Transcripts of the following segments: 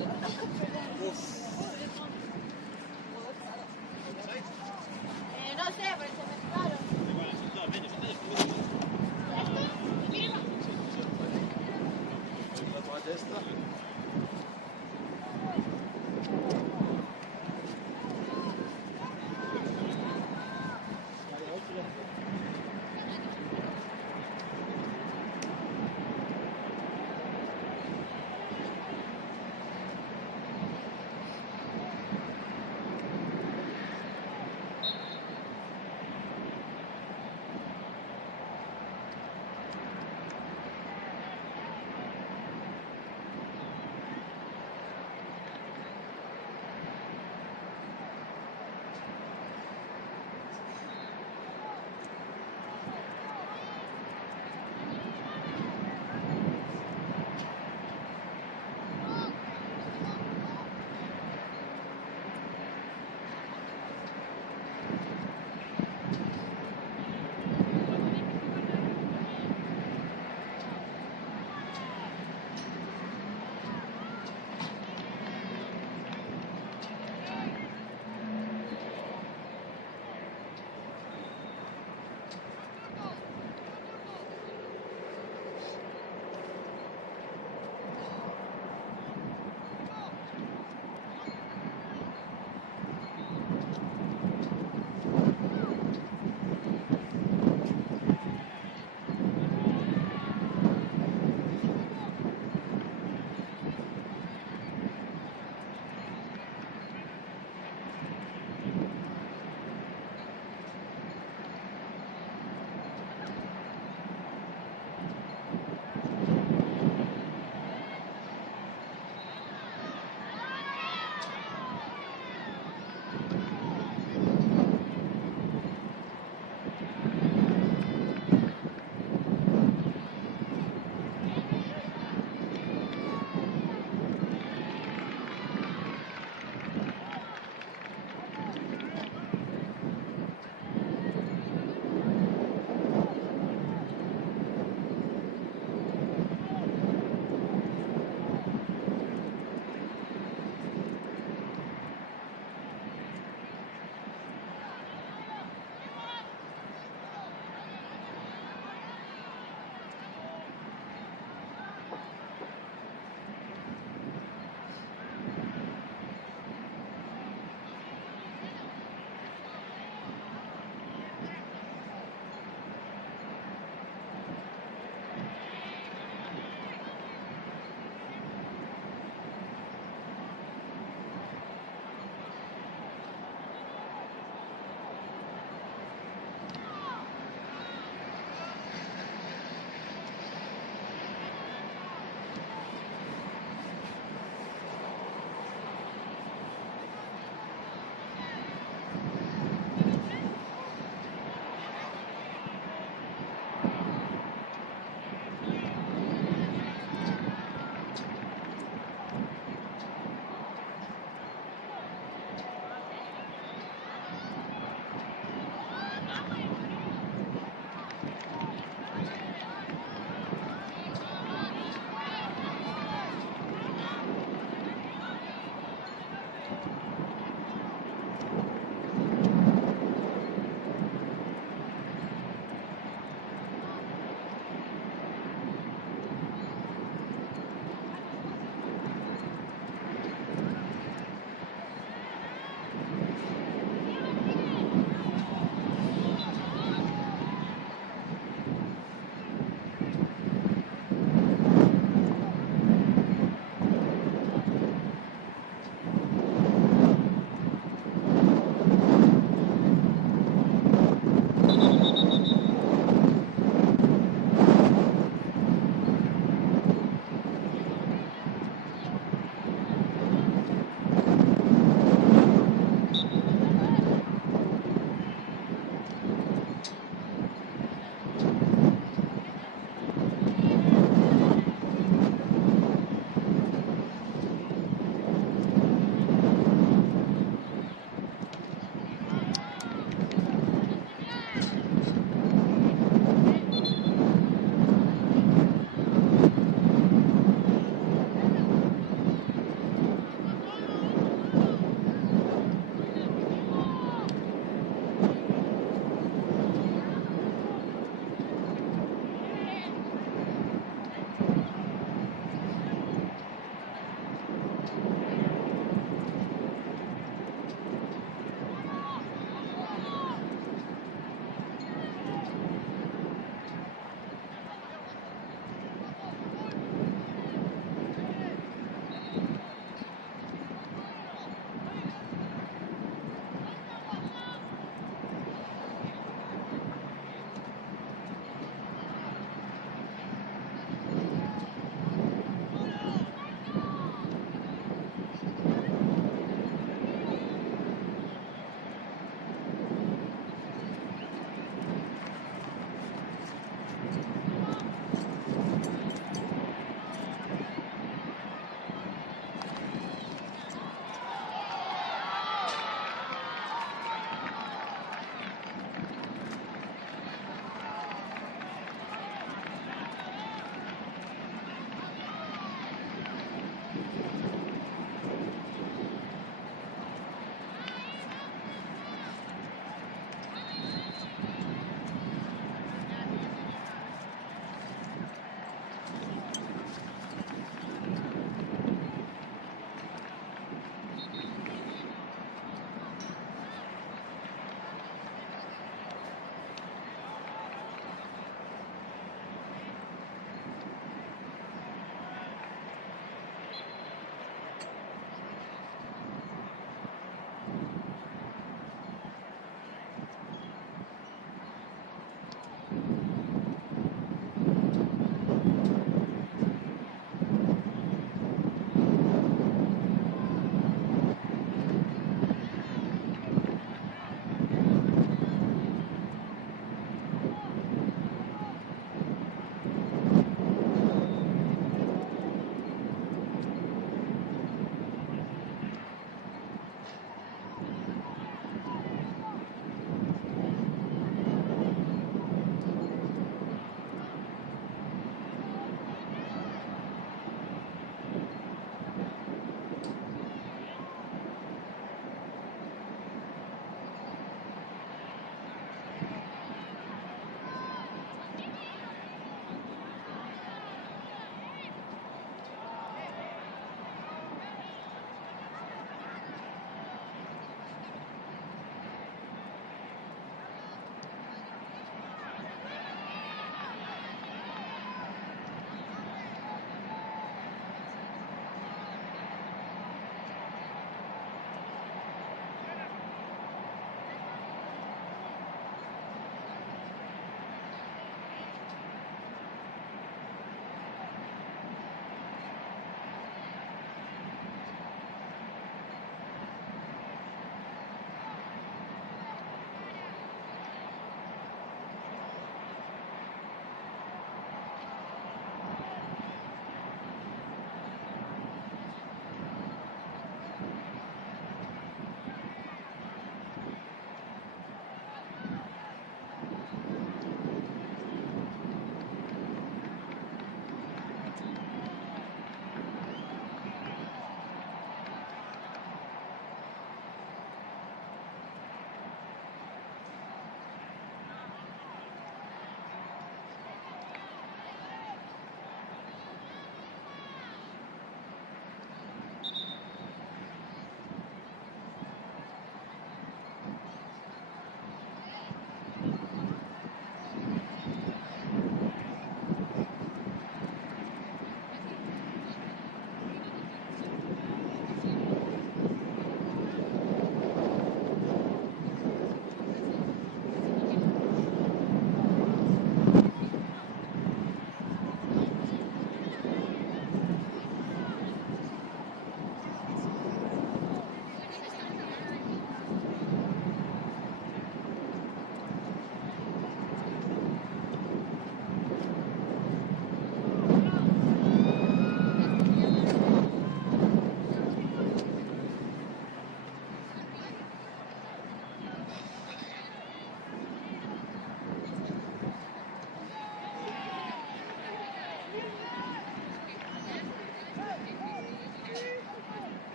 No sé, pero se mezclaron. A destra.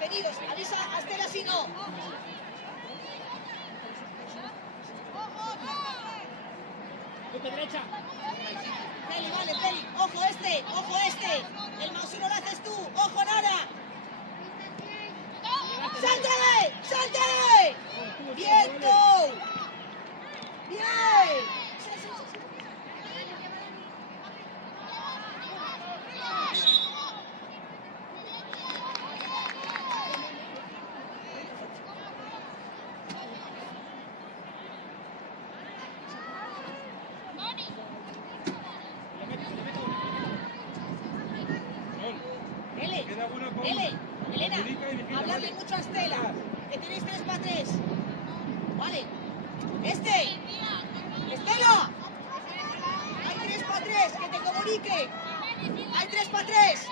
Venidos, avisa a Estela si no. Derecha. Peli, vale, Peli. Ojo este. El Mausuro lo haces tú. Ojo, Nara. ¡Salte! ¡Bien, Go! ¡Bien! Elena, hablarle mucho a Estela, que tenéis 3 para 3. Vale. Estela. Hay 3 para 3, que te comunique. Hay 3 para 3.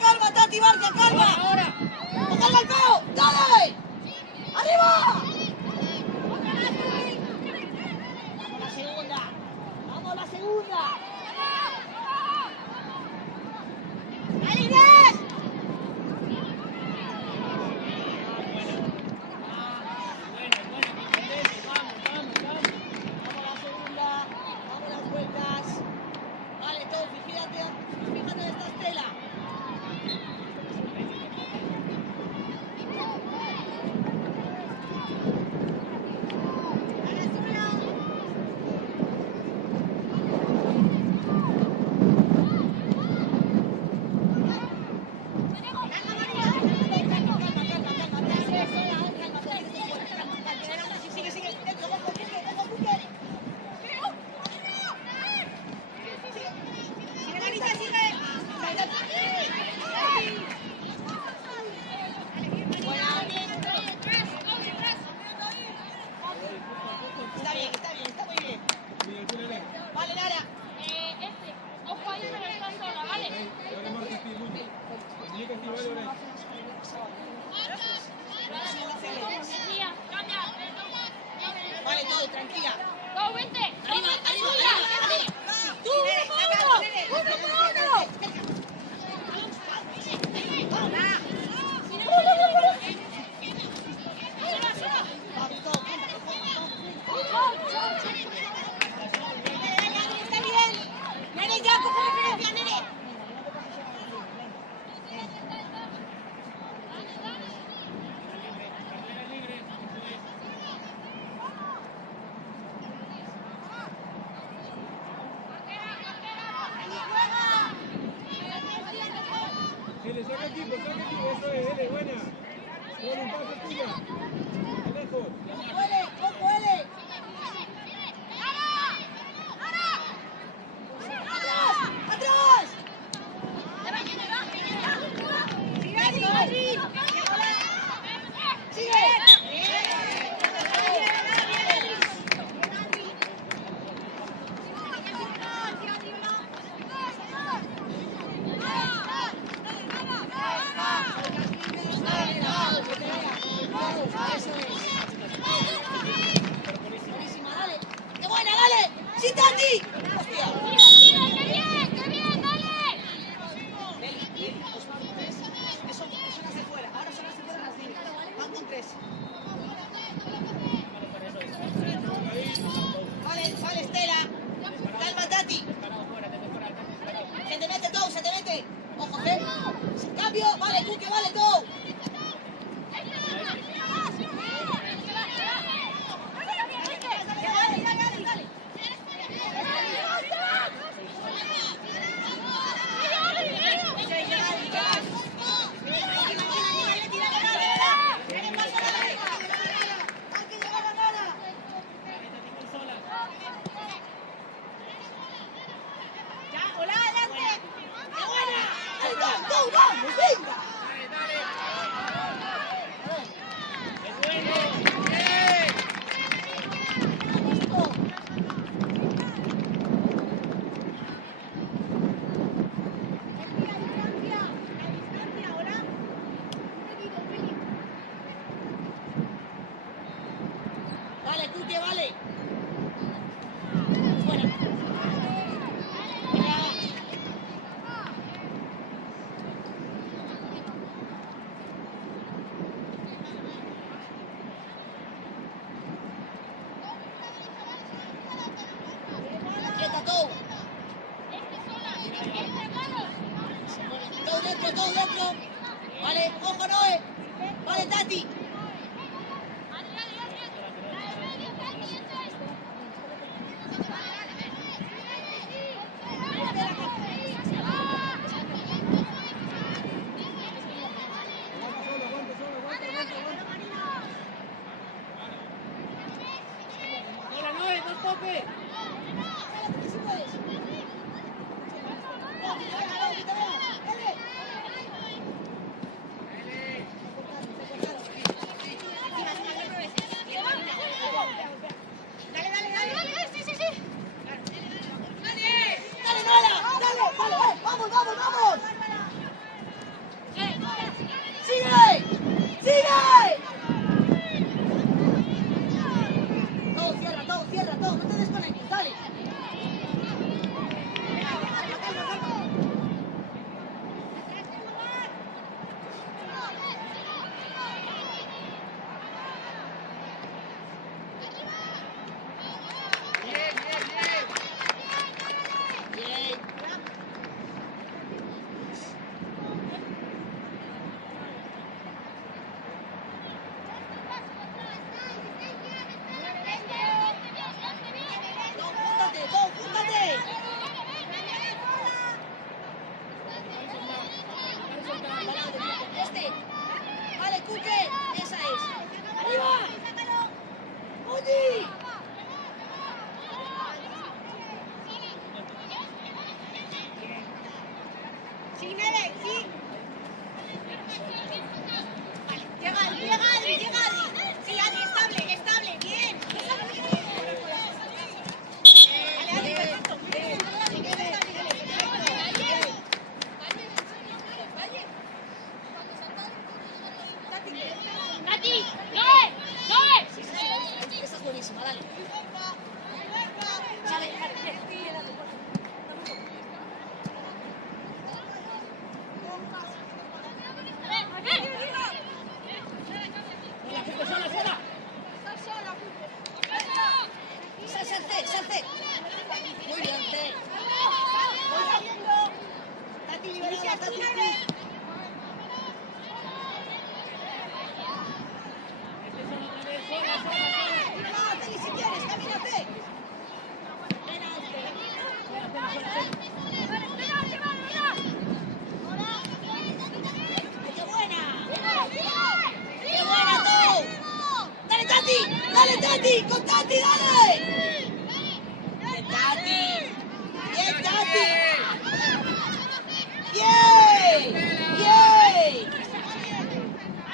Calma, Tati Barcia, calma. Ahora. ¡Ojalá el peo! ¡Dale! ¡Arriba! ¡Vamos la segunda! ¡Ahí Inés! Vamos la segunda, vamos las vueltas. Vale, todos, fíjate en esta Estela. Está muy bien. Vale, Lara. Ojo ahí, pero está sola, ¿vale? Mía, cambia. Vale, todo, tranquila. Go, vente. Arriba. ¡Tú, Está bien. Nene, ya, coge referencia, nene. Saca equipo, eso es, buena. Huele, ojo, huele. ¡Atrás! ¡Sigue! Buenísima, dale. ¡Qué buena, dale! ¡Sí, Tati! ¡Hostia! ¡Qué bien, dale! Eso son las de fuera. Ahora son las de fuera las divinas. Van con 3. Vale, Estela. Calma, Tati. Se te mete todo, se te mete. Ojo, cambio. Vale, Cuque, vale, todo. Vale, Cuque, vale. Fuera. Quieta, todo. Todo dentro. Vale, ojo, Noé. Vale, Tati. ¡Vamos! ¡Sigue! Todo, cierra, no te desconectes, dale. Calma. Vale, Cuque, esa es. ¡Arriba! ¡Oye! Sí, Neve, sí. Vale, llega Adri. Sí, Adri, estable, bien. Vale, Adri, perfecto. Nati, ¡Noé! Esa es buenísima, dale. Tati! ¡Con Tati, dale! ¡Bien, Tati! ¡Bien, Tati! ¡Bien! ¡Bien!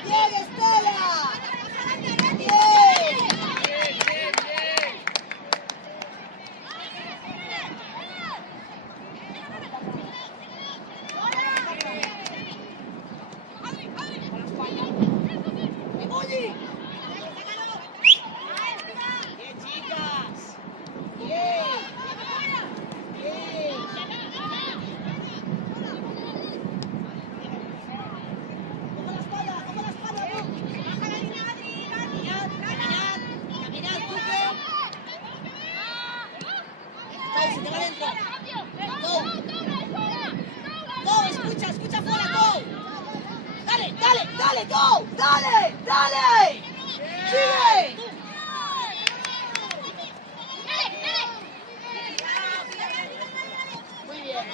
¡Bien, Estela! ¡Bien! ¡Emoji! ¡Bien, chicas! ¡Bien! ¡Bien! ¡Cojo la espalda! ¡Cojo la espalda! ¡Caminad! ¡Caminad! ¡Caminad, Duque! ¡Go, se te va adentro! ¡Go! ¡Go! ¡Escucha! ¡Escucha fuera! ¡Go! ¡Dale! ¡Dale! ¡Dale! ¡Go! ¡Dale! ¡Dale! ¡Sigue! Muy bien.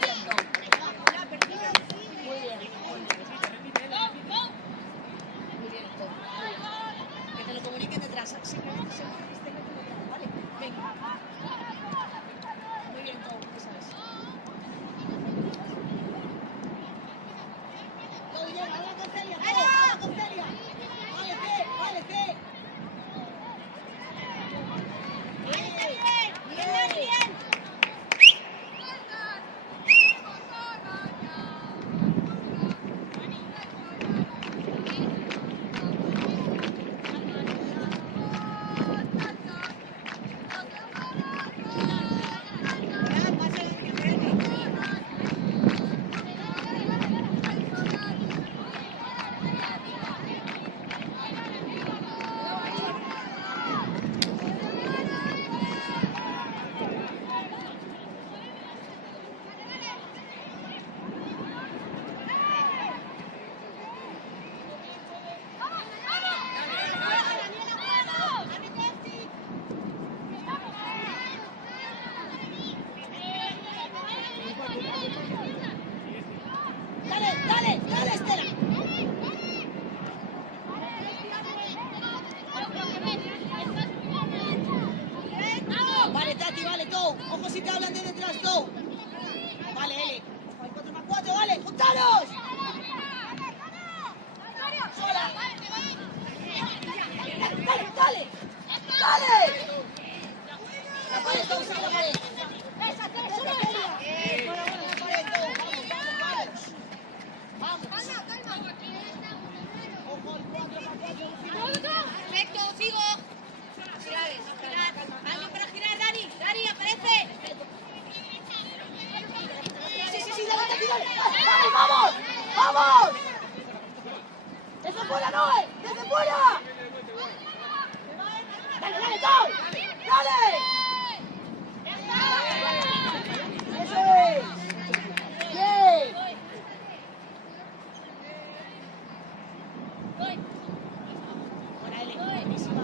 Bien, Go. Muy bien. Muy bien, Go. Que te lo comuniquen detrás. Simplemente se lo viste que te lo digan, ¿vale? Venga. Muy bien, Go. Esa es. Go, Guillermo. Habla con Celia. Go. Habla con Celia. Vale, C. Vale, C. Dale, dale, dale, Estela. Vale, Tati, vale, go. Ojo si te hablan de detrás, go. Vale, L. 4x4, vale, juntaros. Sola. Dale, dale. Dale. La pared, go, sigue la pared. Perfecto, sigo. Alguien para girar, Dani. Dani, aparece. Sí, dale, Tati, dale. Dale, vamos. Vamos. Desde fuera, Noé. Desde fuera. Dale, dale, go. Dale. Eso es. Bien. Buena, L. Buenísima.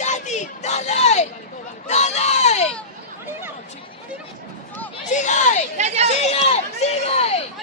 Tati! ¡Dale! ¡Dale! ¡Sigue! ¡Sigue! ¡Sigue!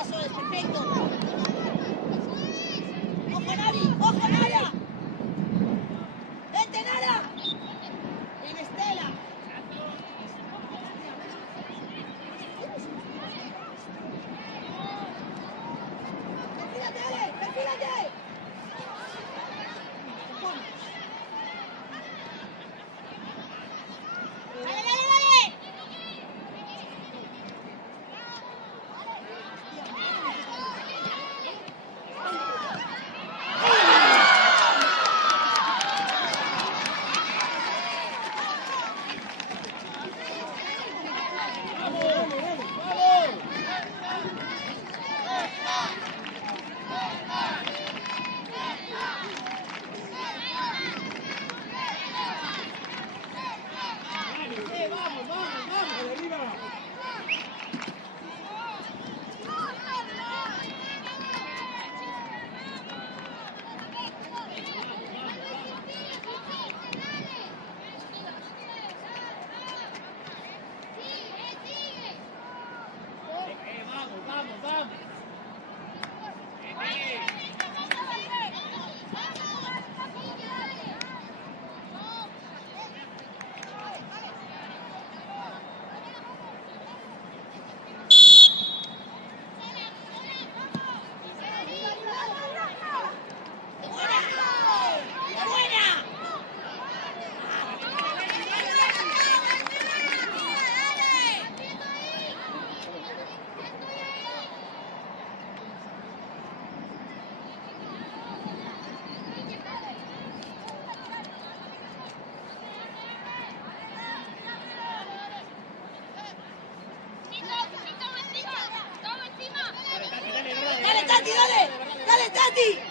Eso es, perfecto. ¡Ojo, Nari! ¡Ojo, Nara! ¡Vente, Nara! ¡En Estela! ¡Perfílate, Ale! ¡Perfílate! ¡Dale, dale, dale! ¡Dale, Tati, dale! ¡Dale, Tati!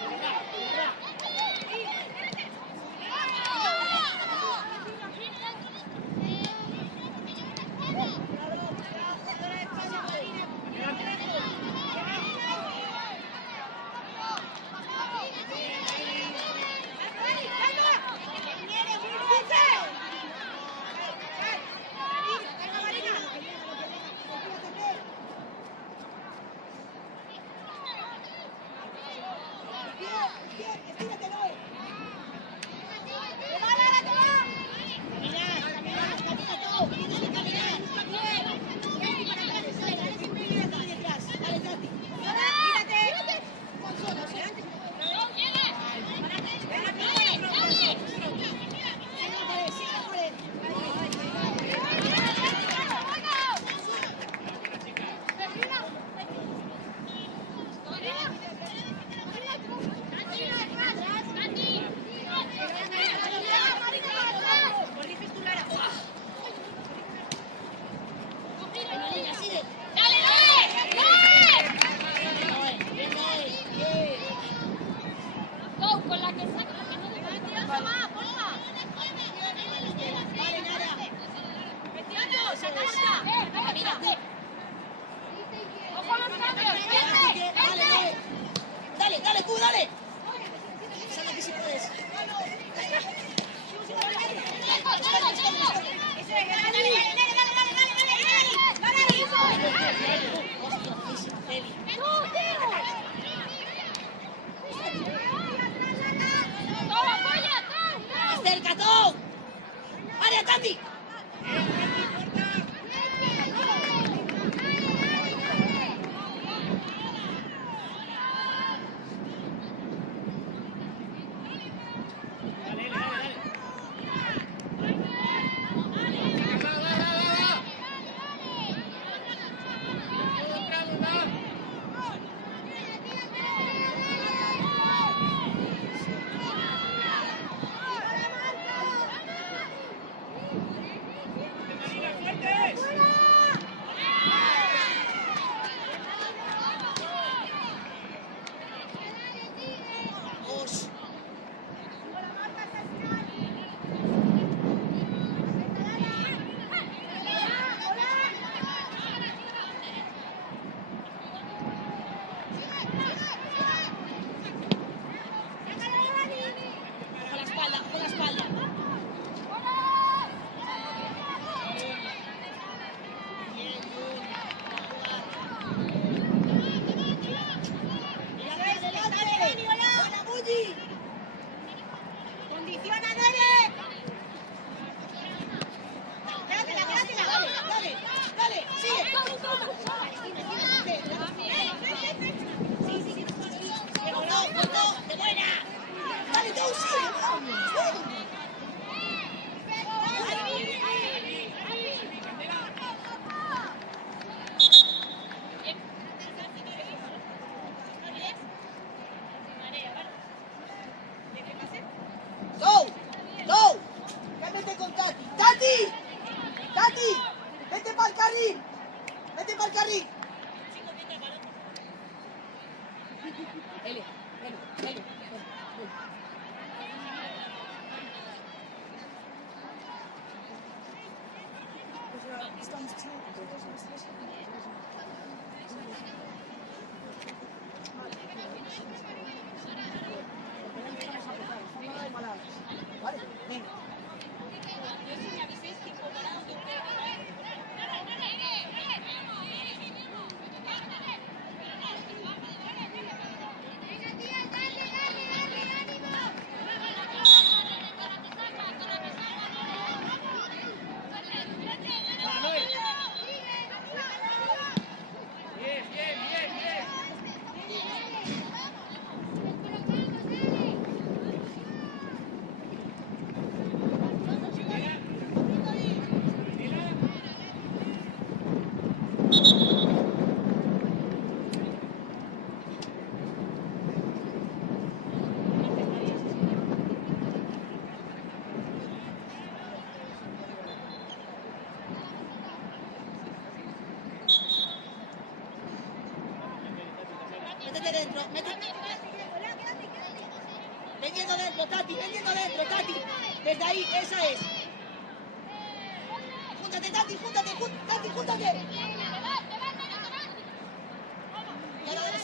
cerca, Tom. ¡Área, Tati! Métete dentro, métete. Vendiendo dentro, Tati, vendiendo dentro, Tati. Desde ahí, esa es. Júntate, Tati, júntate, Tati, júntate. Y ahora dale.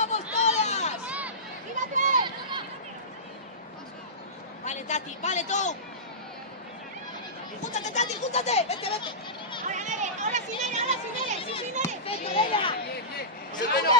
¡Vamos todas! Vale, Tati, vale, Tom. Júntate, Tati, júntate. Vente, vente. Ahora sí, Nere. Sí, Nere. Vente, Nera. Sí, escóndela.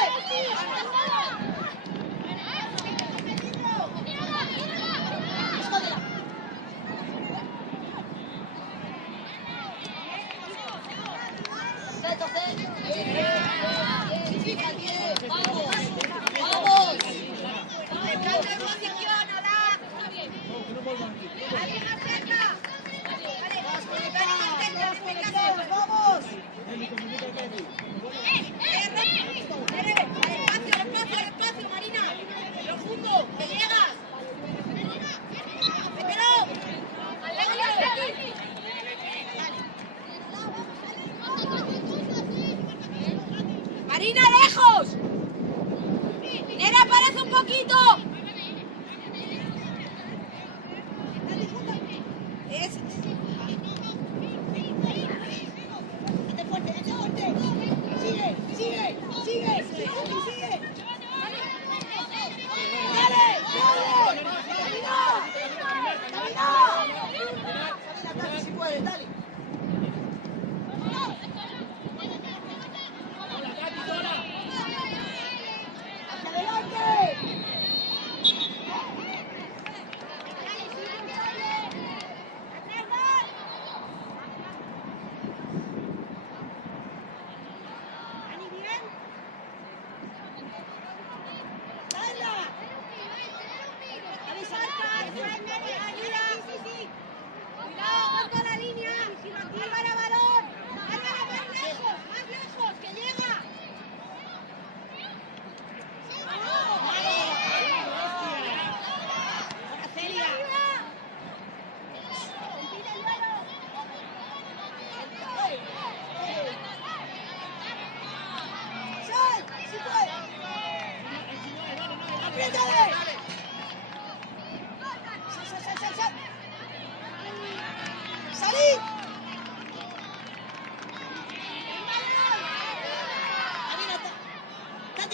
Vamos. ¡Vamos! Despacio, Marina. Profundo, que llegas. Marina, lejos. Nera, parece un poquito. Sigue. Dale. Camina. Camina, si puedes, dale. ¡Hacia adelante! ¡Apriétale! ¡Sal! ¡Salid!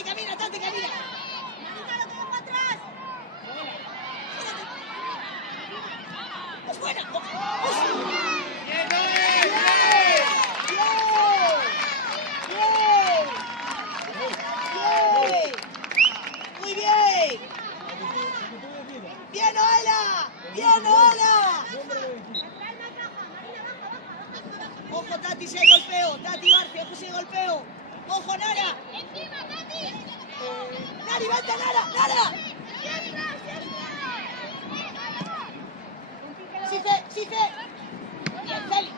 Camina, Tati, camina. Marina, lo tengo para atrás. ¡Es buena! ¡Muy bien! ¡Bien, Ola! ¡Ojo, Tati, si hay golpeo! ¡Tati, Barcia, ojo, si hay golpeo! ¡Ojo, Nara! ¡Encima, Tati! ¡Nari, vente, Nara! ¡Sí, Bien, Feli.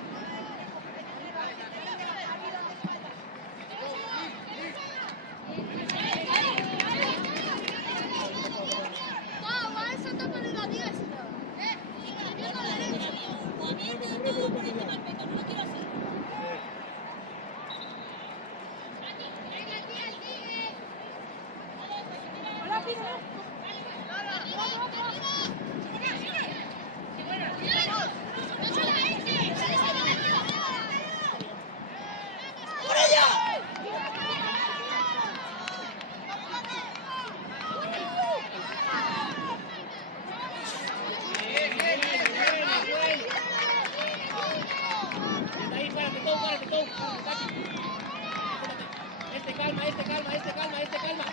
Calma.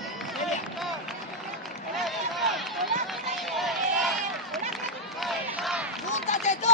¡Júntate tú!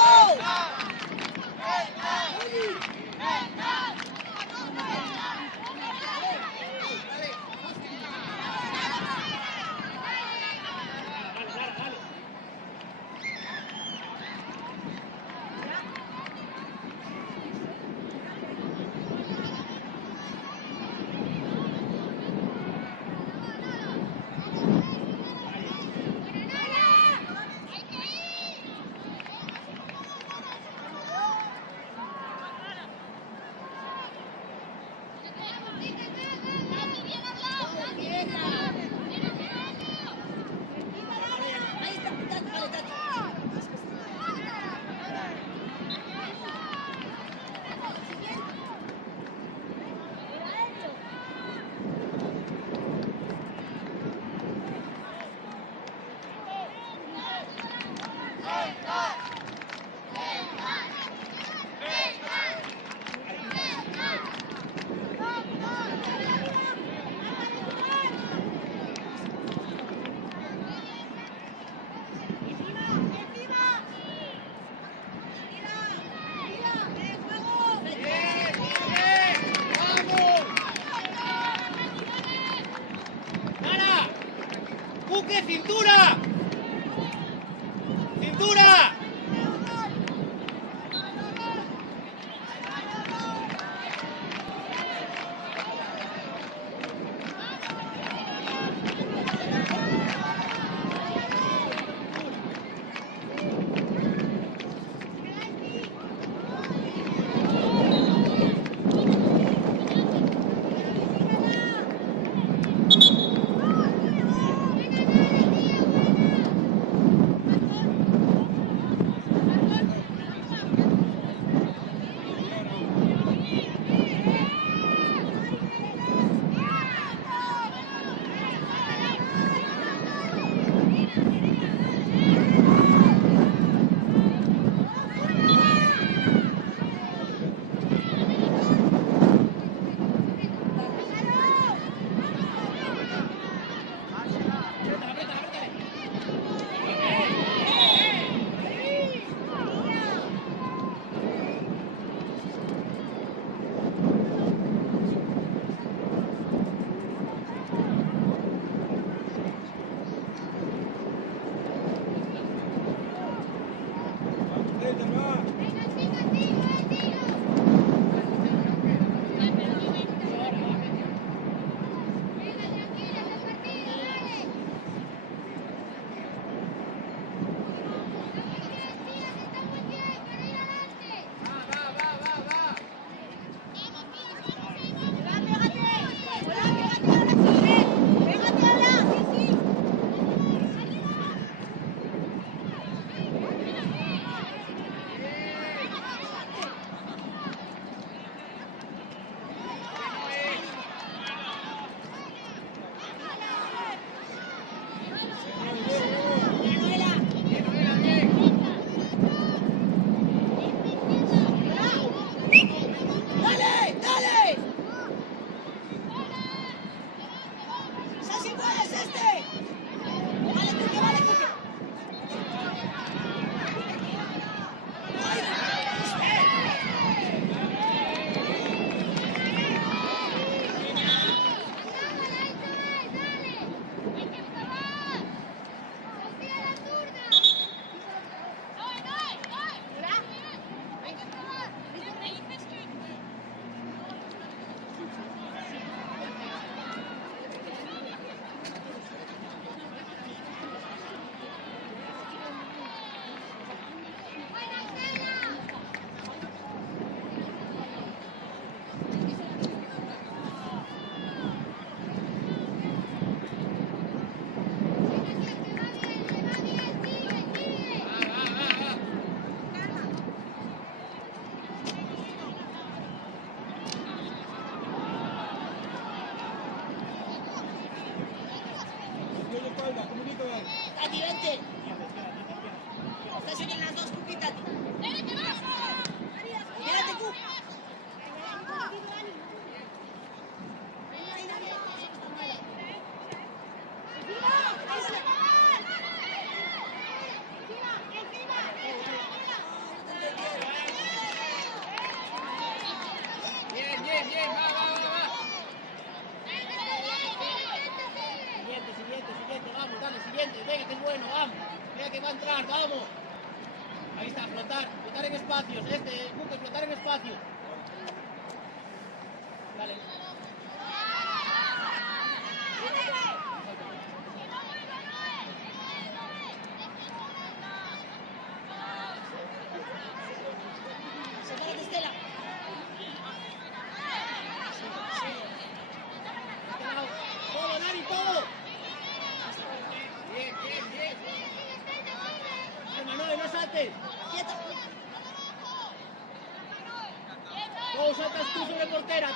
Tati, vente. Estás entre las dos, Cookie, Tati. Mírate tú. Bien, va. Siguiente, vamos, dale, siguiente, venga, que es bueno, vamos. Venga que va a entrar, vamos. Ahí está, flotar en espacios, Buque, flotar en espacios. Dale. Sepárate, Estela. Todo, Dani, todo. Bien. Manuel, no saltes. Quieta. Todos saltas tú sobre portera,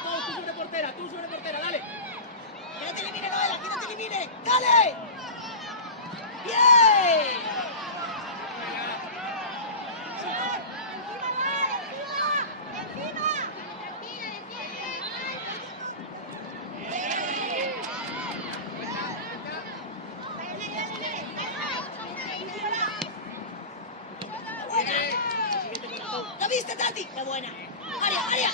dale. Que no te elimine, Noela, que no te elimine. ¡Dale! ¡Bien! ¿La viste, Tati? ¡Qué buena! ¡Área!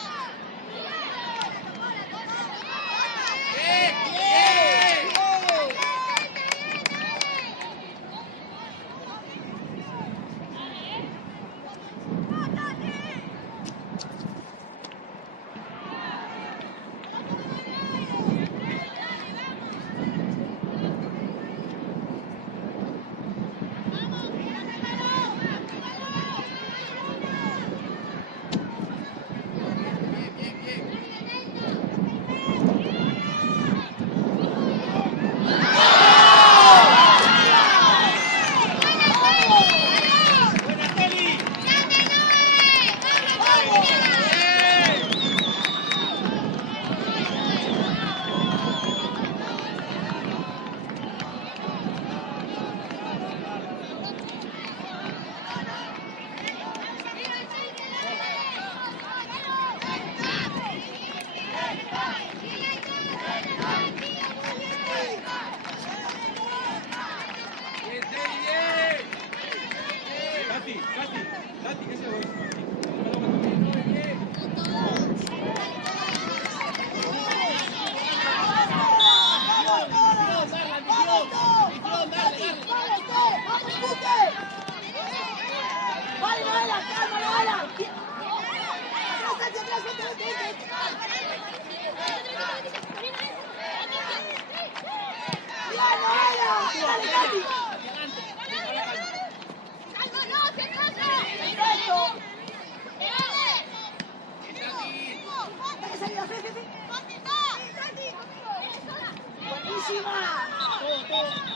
¡Buenísima!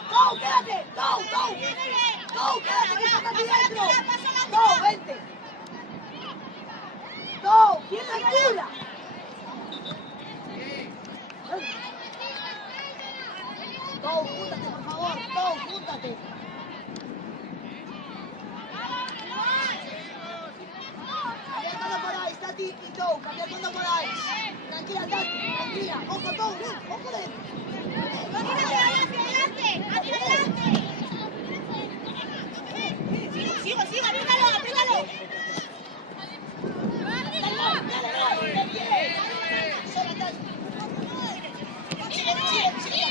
¡Go, quédate! ¡Go, quédate, que está aquí dentro! ¡Go, vente! ¡Go, quién recula! ¡Go, júntate, por favor! ¡Go, júntate! Cambia todo por ahí, Tati y Go, cambia todo por ahí. Tranquila, Tati, tranquila. ¡Ojo, Go, ojo de... Sigo, apríndalo. Dale, bien. Sola, Tati. Sigue.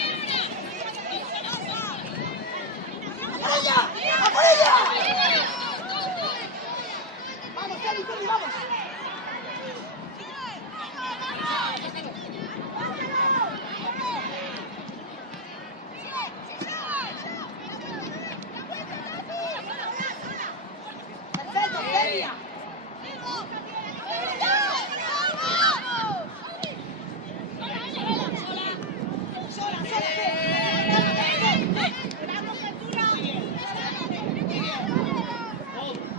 ¡A por ella! Vamos, Tati, vamos. Perfecto, Celia. Sola.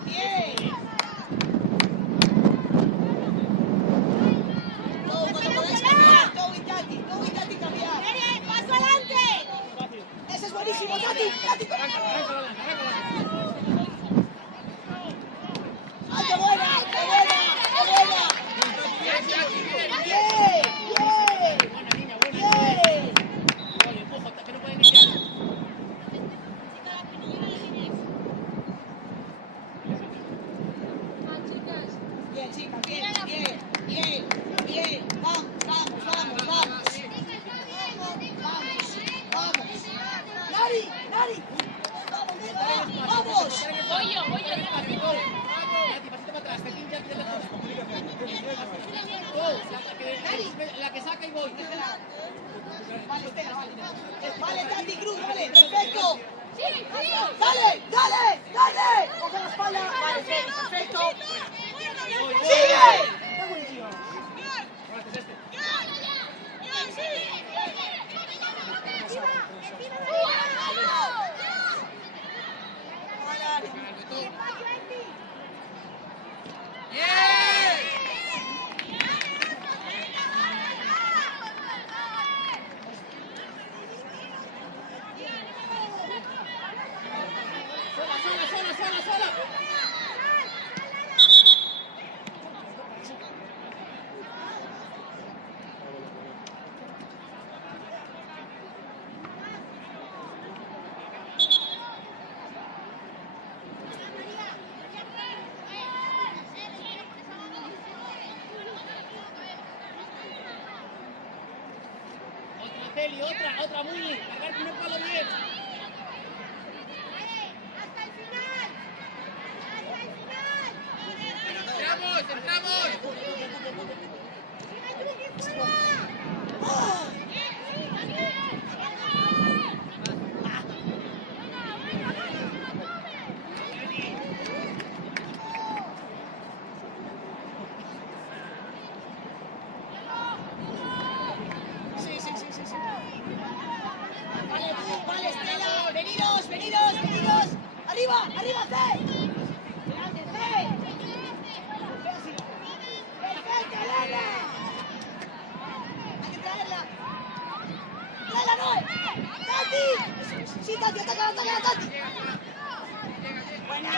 Bien. Cuando podáis cambiar, Go y Tati cambiar. Ese es buenísimo, Tati. Tati. ¡Ay, qué buena! ¡Qué buena! ¡Qué buena! ¡Bien! Buena niña, buena. ¡Bien! Oye, empujo, que no puede iniciar. Bien, chicas, bien, bien, bien, bien. Vamos, vamos, vamos, vamos. Vamos, vamos. Nari, Nari. Vamos, nena, vamos. Voy yo, voy yo. Nati, pasito para atrás, que aquí ya te dejo. La que saca y voy. Vale, Estela, vale. Vale, Tati, Cruz, vale, perfecto. Sí, sí. Dale, dale, dale. Coge la espalda. Vale, perfecto. Voy. ¡Sigue! Está buenísimo. Ahora es este. Sola. Otra Celi, otra Muli. Cargar el primer palo bien. ¡Entramos! Sí. Vale, Estela. Venidos. Arriba, C. Delante, C. Perfecto, Elena. Hay que traerla. ¡Tráela, Noel! ¡Tati! Sí, Tati, ataca, Tati. Buena.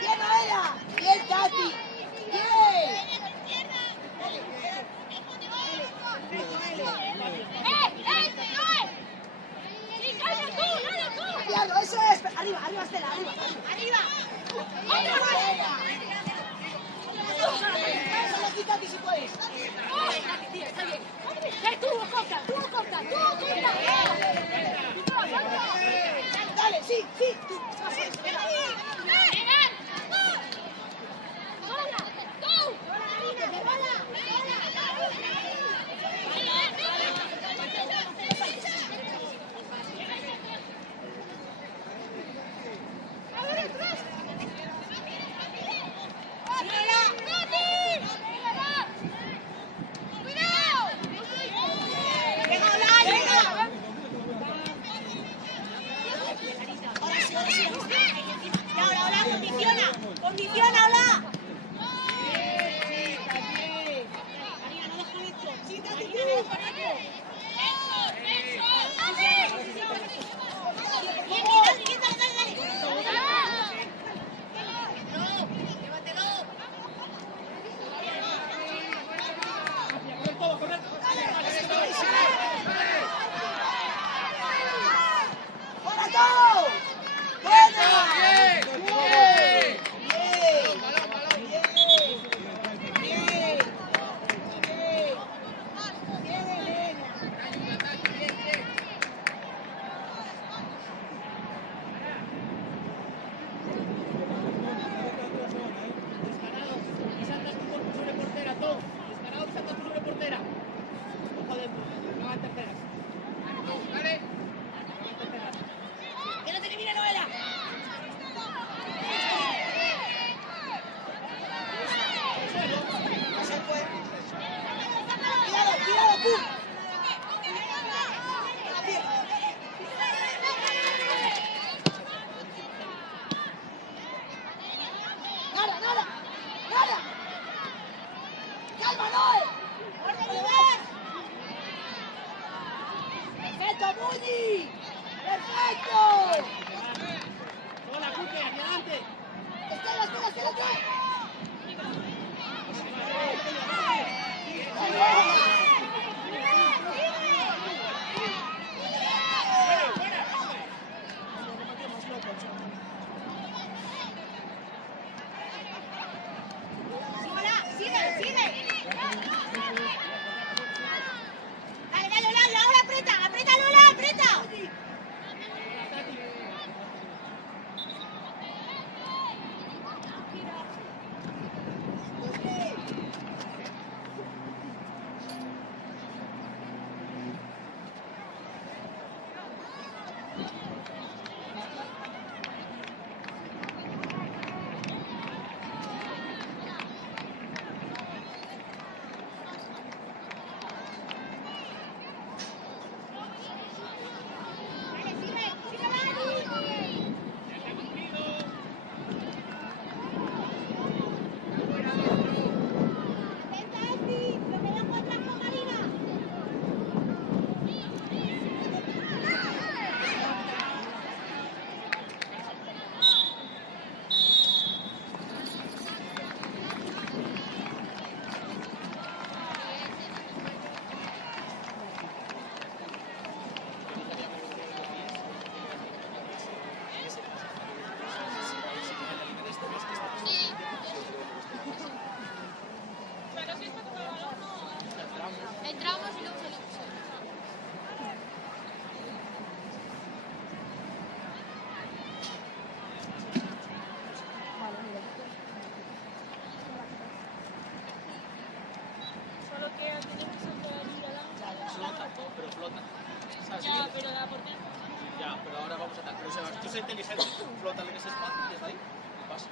Bien, Noela. Bien, Tati. Bien. Claro, eso es. Arriba, Estela, arriba. Tati, si puedes. Tú corta. Dale, sí. Condiciona. ¡Perfecto, Muñi! ¡Perfecto! Hola, Cuque, hacia adelante. ¡Estela, Estela, Estela, no! ¡Sigue, sigue! Dale, dale, Lola, ahora aprieta, aprieta, Lola, aprieta. Entramos y luego salimos. Solo que tenemos que entrar ahí Pero flota. ¿Sabes? Ya, pero la portería. Ya, pero ahora vamos a atacar. Pero Sebas, tú sé inteligente. Flota en ese espacio y desde ahí vas.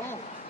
Vamos.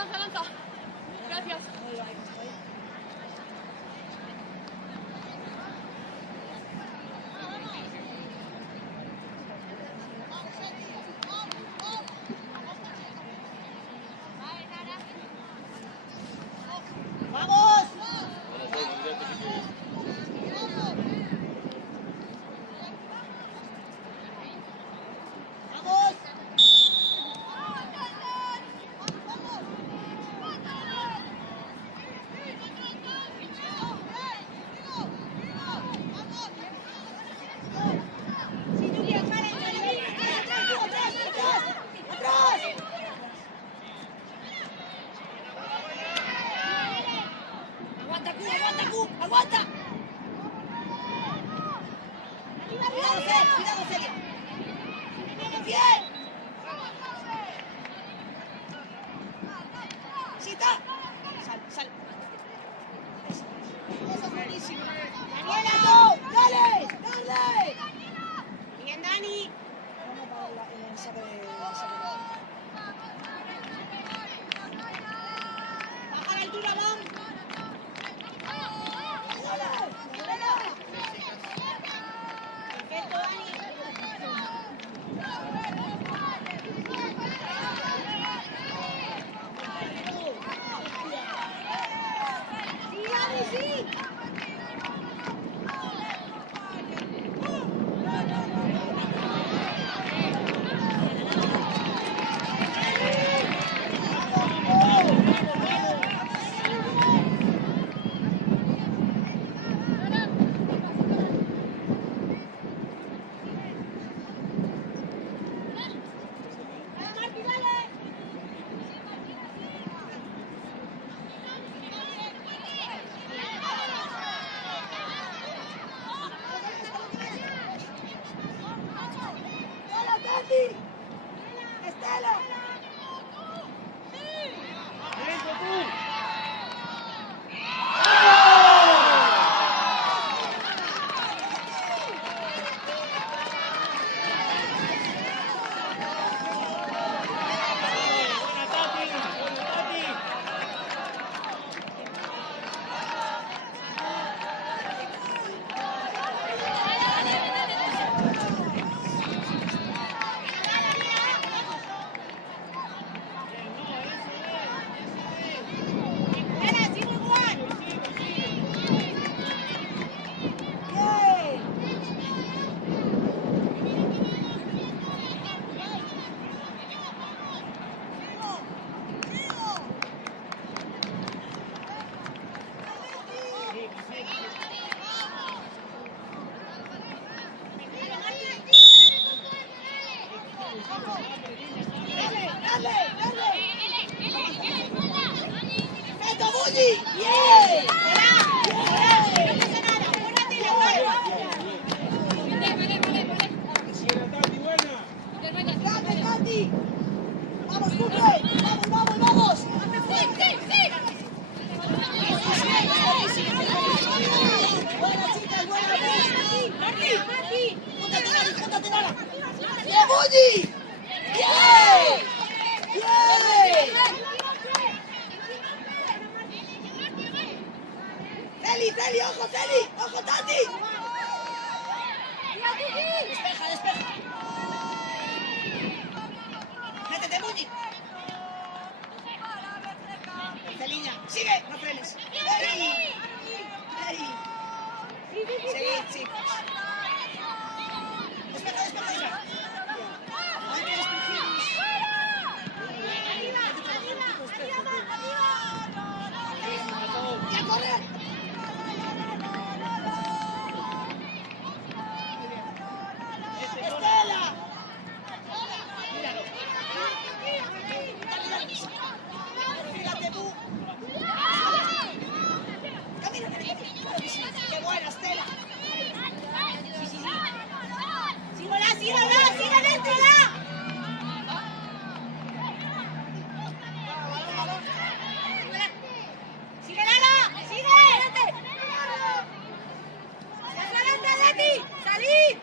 ¡Vamos! Lanza. Gracias. ¡Vamos! ¡Vamos! ¡Aguanta, Q! ¡Aguanta, Q! ¡Aguanta! ¡Cuidado, Celia! ¡Bien! ¡Sí está! ¡Sal! Eso es buenísimo. ¡Daniela, go! ¡Dale! Bien, Dani. Baja la altura, Mam. Muji! ¡Bien! ¡Grande, Katy! ¡Vamos, Cuque! ¡Vamos, vamos, vamos! ¡Buena, chicas, buena! ¡Júntate, Nari, júntate, Nara! ¡Bien, Muji! ¡Bien! ¡Bien! ¡Celi, ojo, Celi! ¡Ojo, Tati! ¡Despeja, despeja! ¡Métete, Muji! Celiña, sigue, no frenes. ¡Ey! ¡Ey! Seguid, chicos. Despeja, despeja, despeja. Hay que despejarnos. ¡Y a correr! ¡Estela! Fíjate tú. Camina, qué buena, Estela. Síguela, Estela. Síguela, sigue. Adelante, Leti. Salid.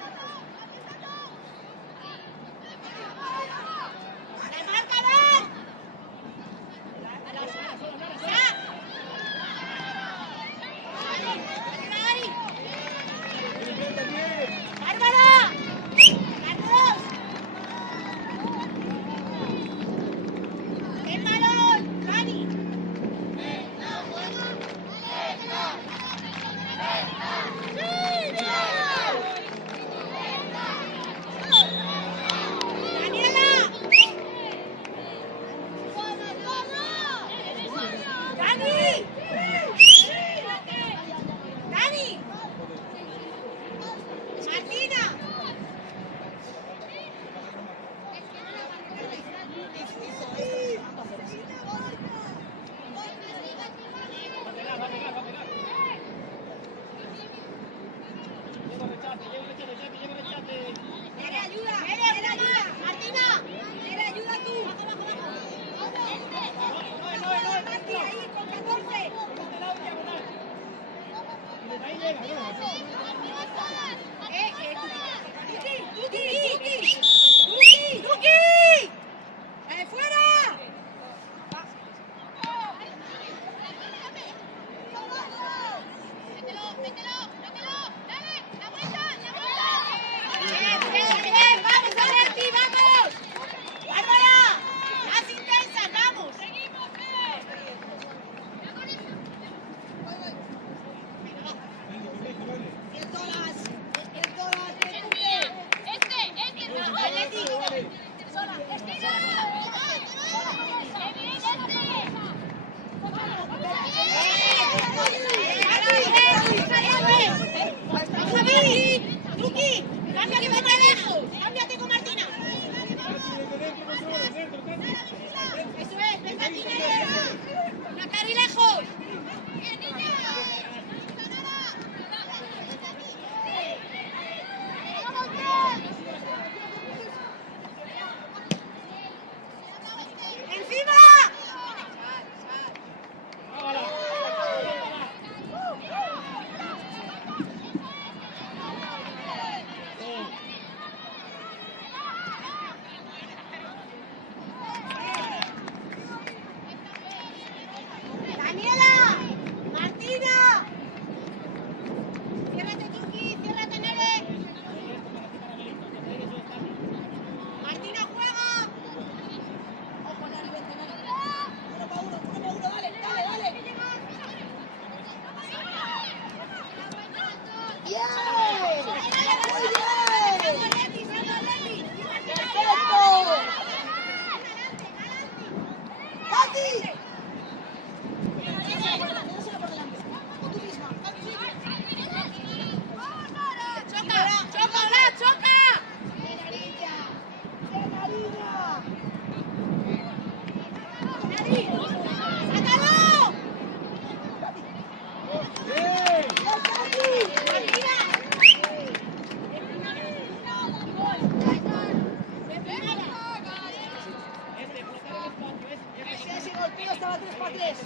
3.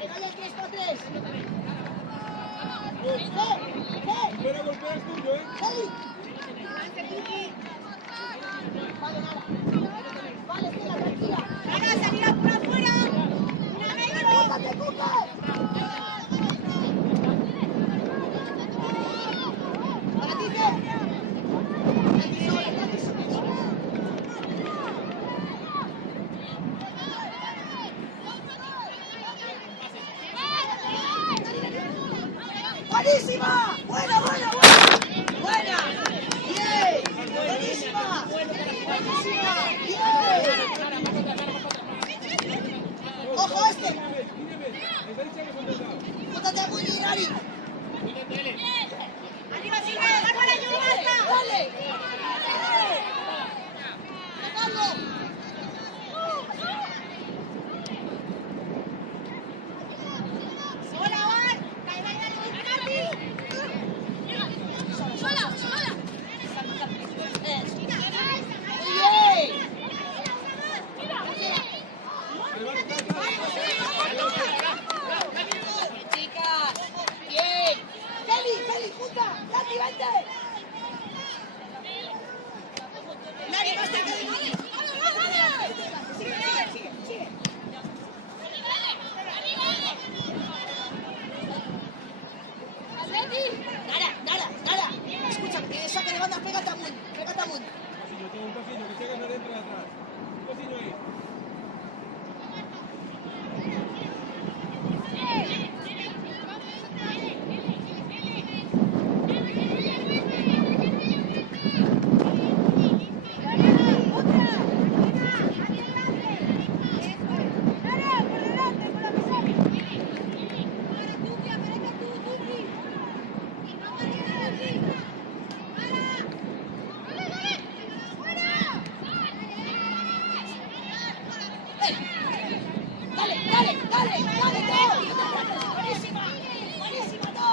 Que vaya el 3 para 3. Primero golpeas tuyo, ¿eh? Vale, nada. Vale, tira, tranquila. Nara, salida por afuera. Una medio. ¡Cúcate, Cuca! ¡Para ti, Fer! ¡Para ti sola, para ti sola! ¡Buenísima! ¡Buena, buena, buena! ¡Buena! ¡Bien! ¡Buenísima! ¡Buenísima! ¡Bien! ¡Ojo este! ¡Póntate muy bien, Ari! Arriba, sigue. Bárbara, yo basta. ¡Dale! ¡Ganarlo! Sola, Bar. Que vaya el Icardi. ¡Sola! Chicas, bien. Kelly, junta. Nati, vente. Nati, más cerca de mí. Sigue. Nada. Escucha, que esa que le van a pegar a Mun. Un pasillo, que llegas adentro y atrás. Un pasillo ahí. Dale, go. Buenísima, go.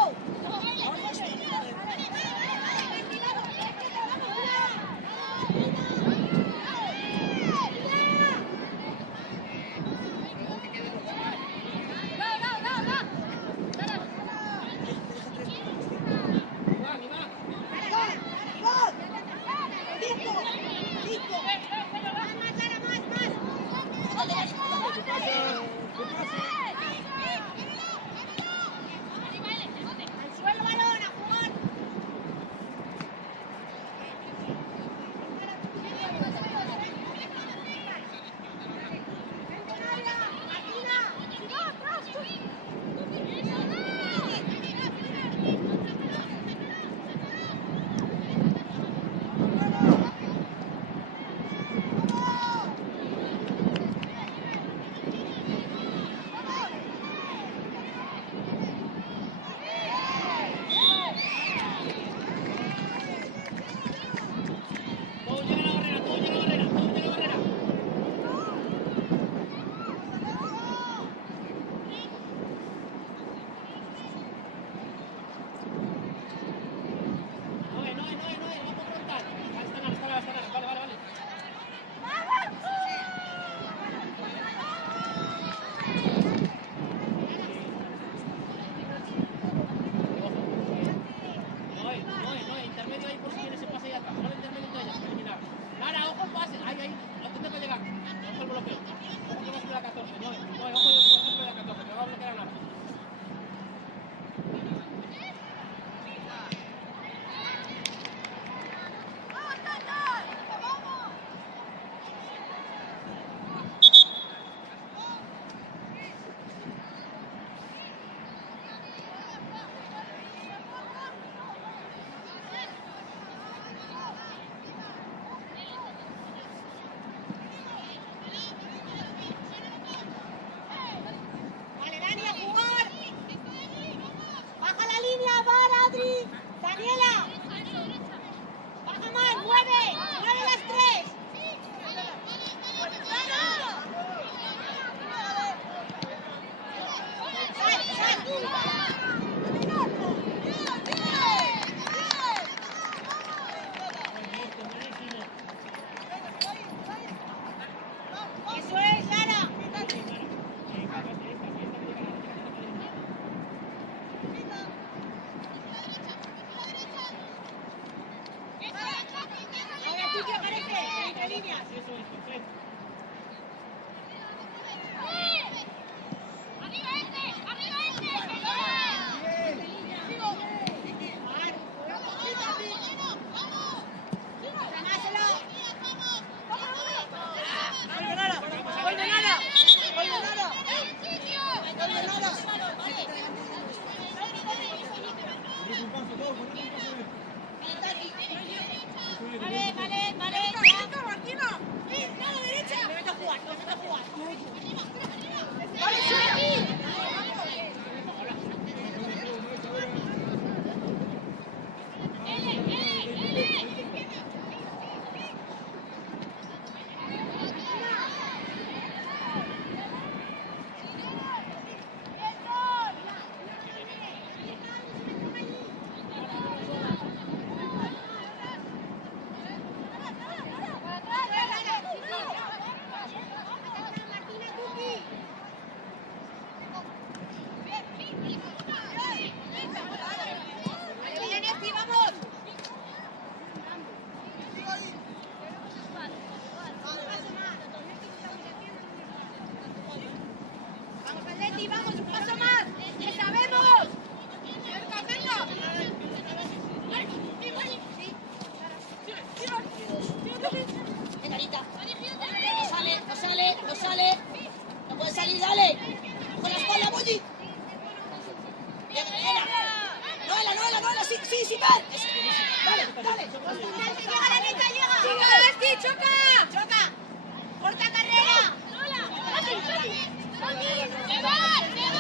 Eso es, Lara.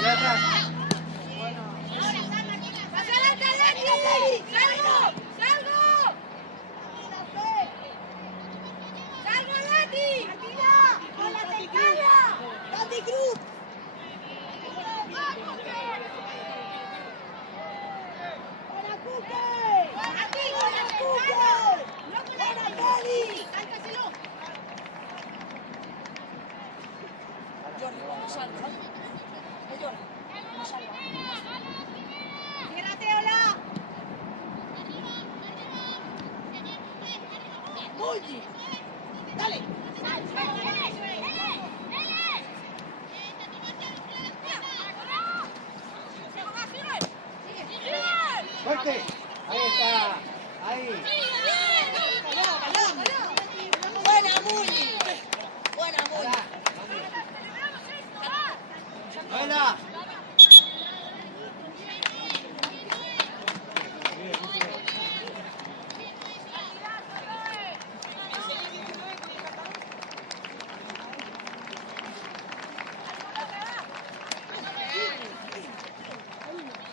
atrás. ¡Pasa adelante, Leti! ¡Salgo! ¡Salgo! ¡Salgo, Leti! ¡Martina! ¡Con la centella! ¡Tati Cruz! ¡Buena Cuque! ¡Mati, ¡Buena con Cuque! la centella! ¡No con la ¡Buena Tali! ¡Cántaselo! Jordi, no salga. Jordi, no salga. ¡Ciérrate, Ola! Muy bien. Dale. ¡Fuerte! Ahí está. Ahí. Buena Muli. Buena Muli. Buena.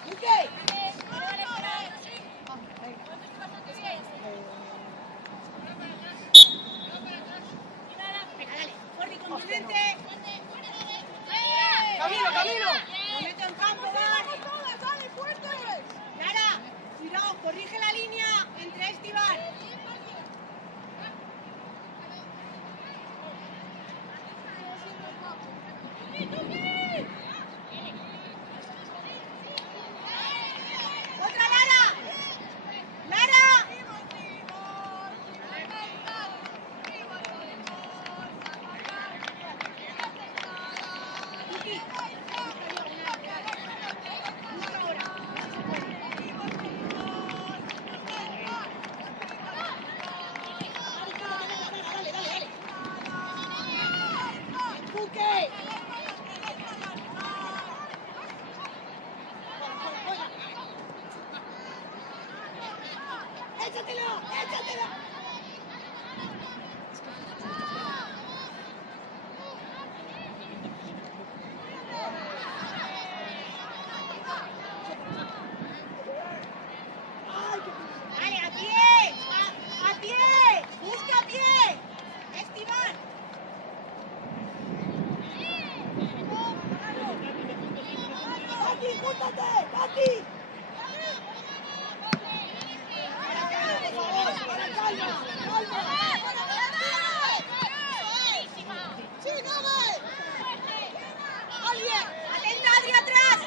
Cuque. Jordi, contundente. Camino, camino. Lo meto en campo, Bar. Lara, cuidado, corrige la línea entre este y Bar. ¡Otra, Lara! ¡Lara! Tuki. Busca ahora. Dale, dale, dale. Cuque. ¡Échatelo! ¡Échatelo! ¡Dale, a pie! ¡A pie! ¡Busca a pie! ¡Estivar! ¡Tati, júntate! ¡Tati! ¡Atenta, Adri, atrás!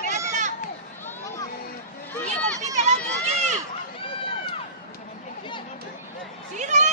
¡Quédatela! ¡Sigue, compítelo, Tuki! ¡Sigue!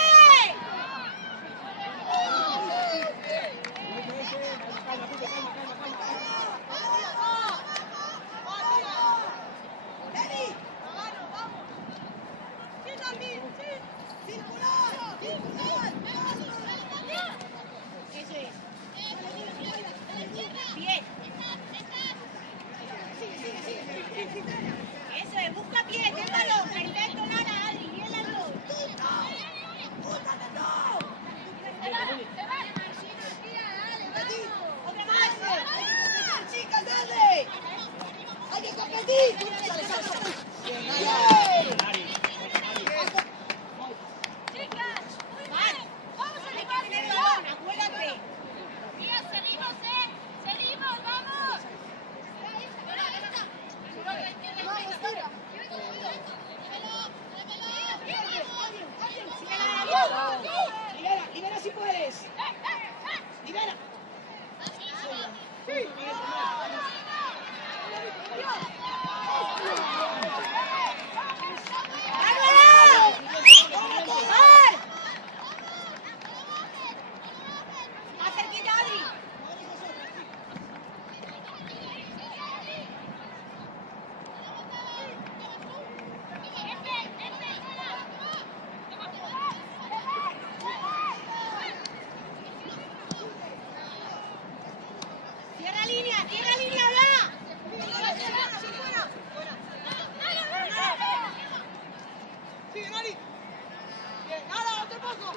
¡Nada, otro poco!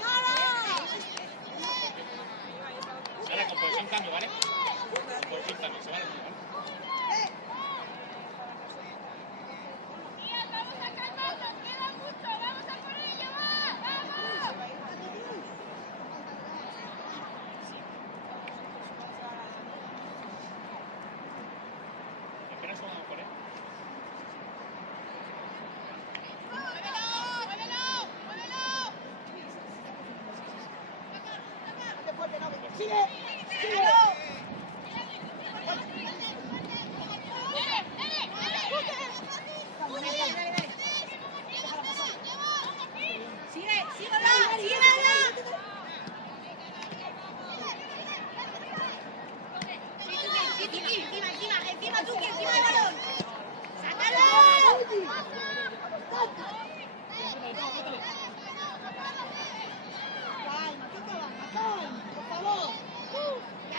¡Nada! Ahora con posición cambio, ¿vale? Con posición cambio, se vale, ¿vale? Apenas jugamos por él. ¡Sigue! ¡Sigue! Sigue, síguela, síguela. Sí, Tuki, encima, Tuki, encima del balón. ¡Sácalo! Por favor.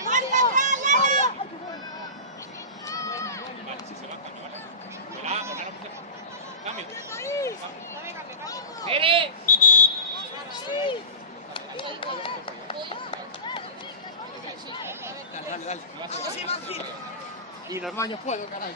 ¡Dale atrás, Lara! Vale, si se va, cambio, ¿vale? Hola, hola, cambio. ¡Tere! Dale, dale. Y los baños puedo, caray.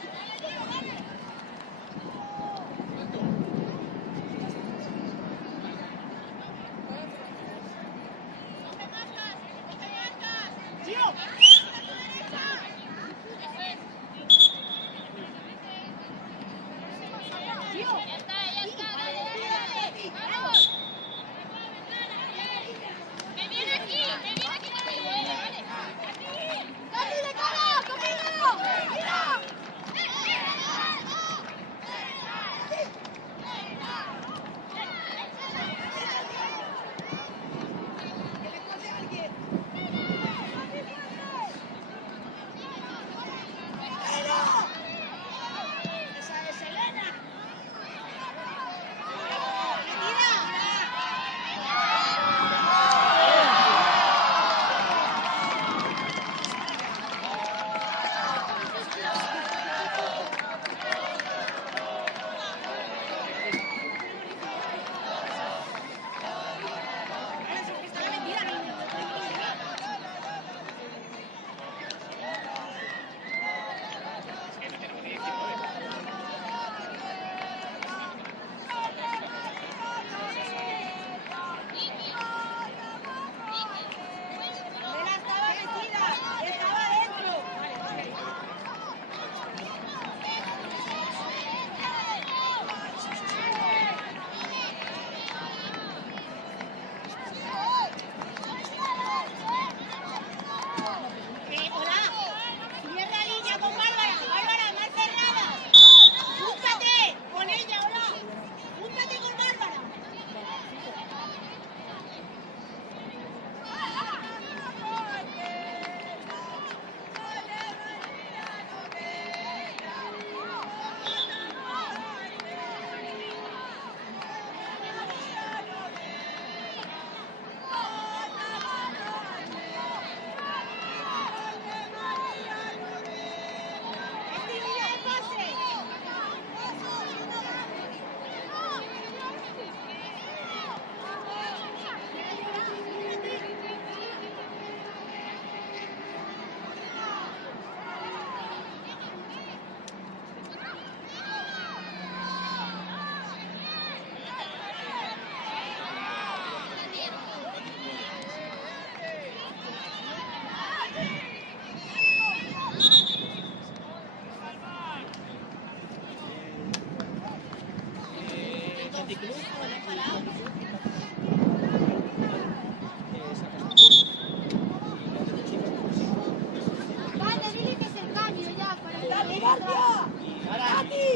Vale, dile que es el cambio ya para el ¡Dale, García! ¡Gati!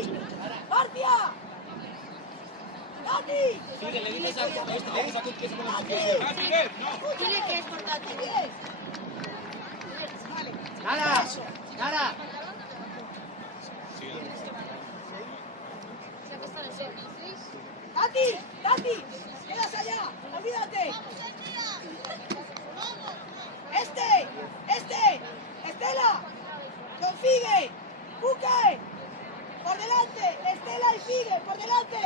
¡García! ¡Gati! Sí, le dices a Cook que se ponga su pie. Dile que es portátil. ¡Nada! ¡Nada! ¡Gati! ¡Gati! ¡Quedas allá! ¡Olvídate! ¡Estela! ¡Con Figue! ¡Buque! ¡Por delante! ¡Estela y Figue! ¡Por delante!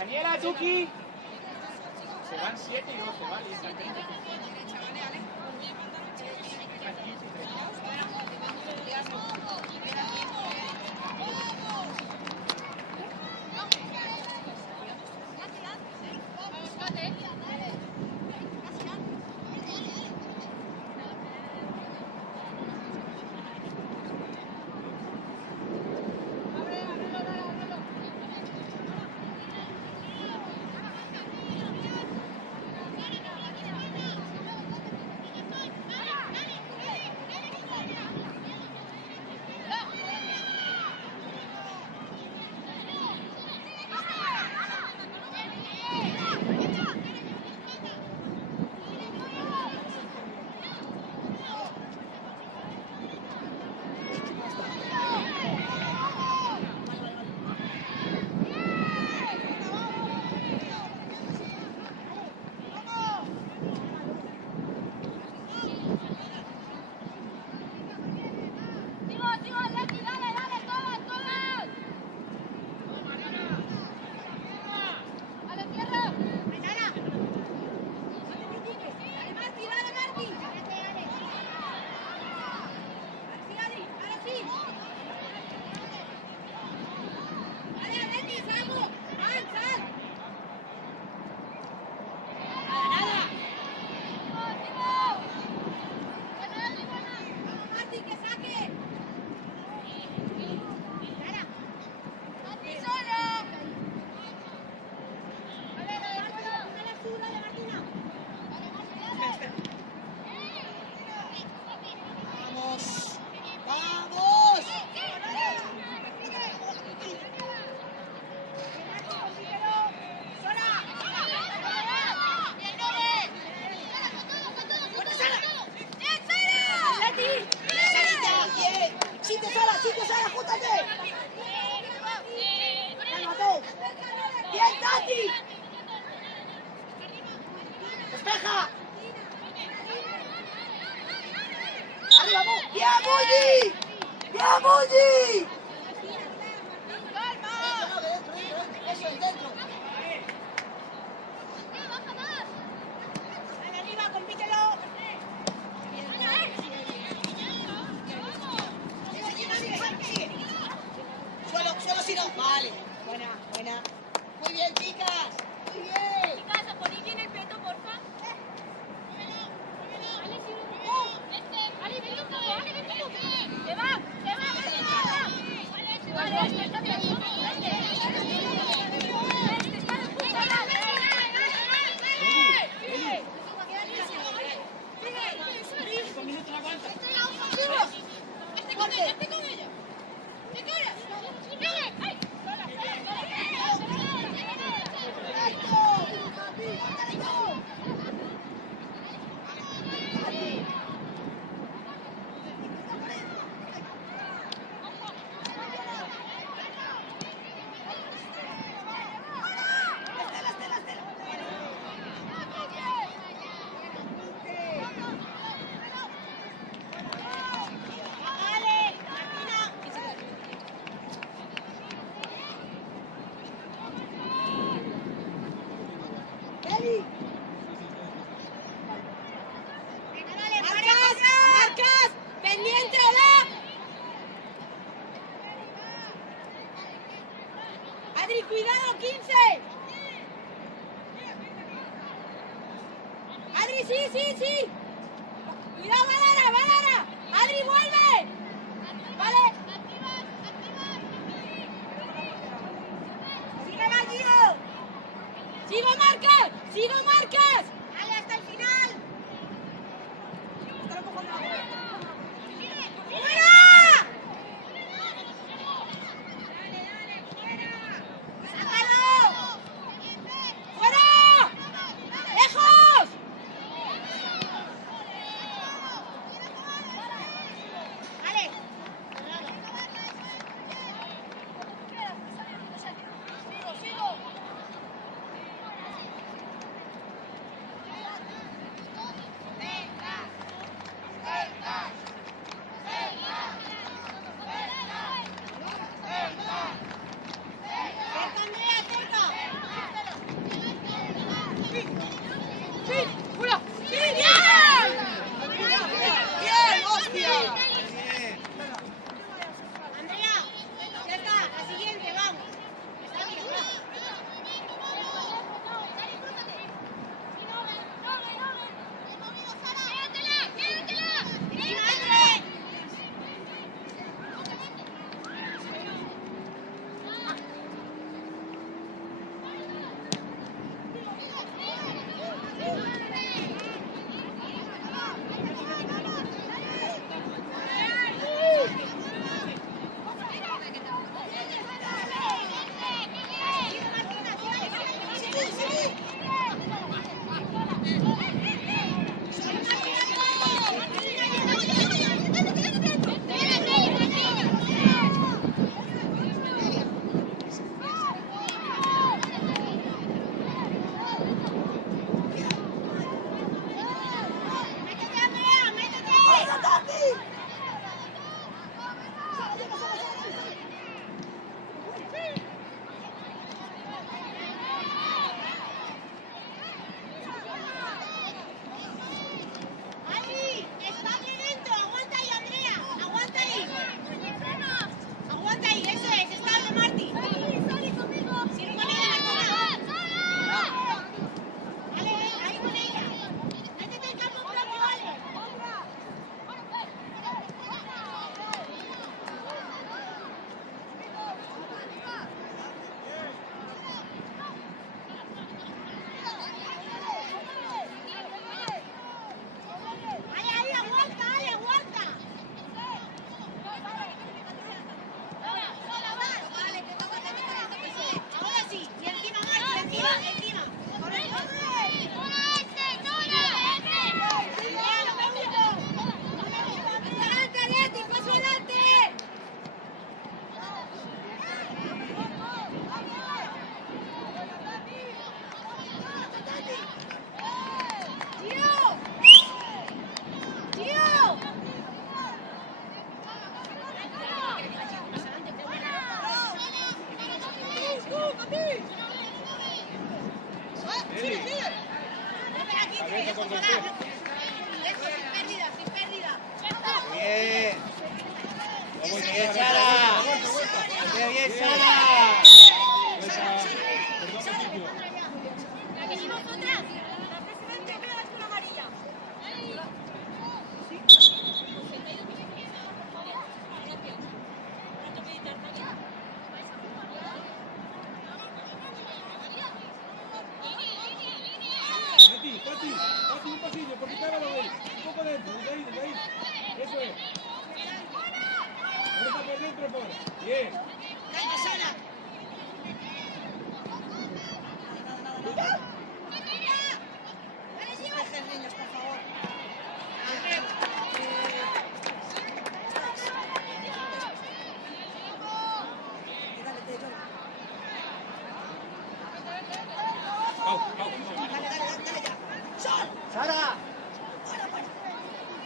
Daniela, Tuki. Se van 7 y 12, ¿vale? Y están 20. Suelo si no. Vale. Buena. Muy bien, chicas. Muy bien. Chicas, ¿os ponéis bien el peto, porfa? ¡Ale, ven un poco! ¡Ale, ven tú! ¡Se va! Vale, este está bien. ¡Marcas! ¡Pendiente, Ola! Adri, cuidado, 15. Adri, sí. Cuidado, Valara. Adri, vuelve. Vale. Sigue, Gio. Sigo, Marcas. ¡Ale, hasta el final! ¡Fuera! ¡Sácalo! ¡Fuera! ¡Lejos! ¡Ale!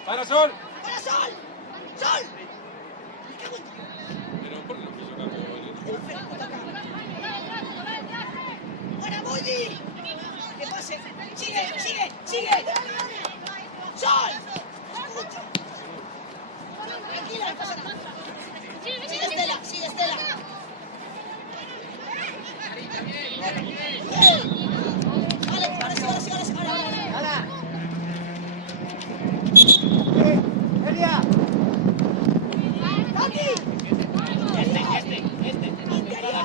¡Para, Sol! ¡Para, Sol! ¡Sol! Pero ¿por qué no quiso cambio? ¡Para, Bulli! ¡Que pase! ¡Sigue, sigue, sigue! ¡Sol! ¡Escucha! Tranquila, no pasa nada. ¡Sigue, Estela! ¡Sigue, Estela! Vale, ahora sí, ahora sí, ahora sí. Ahora. ¡Elia! ¡Tati!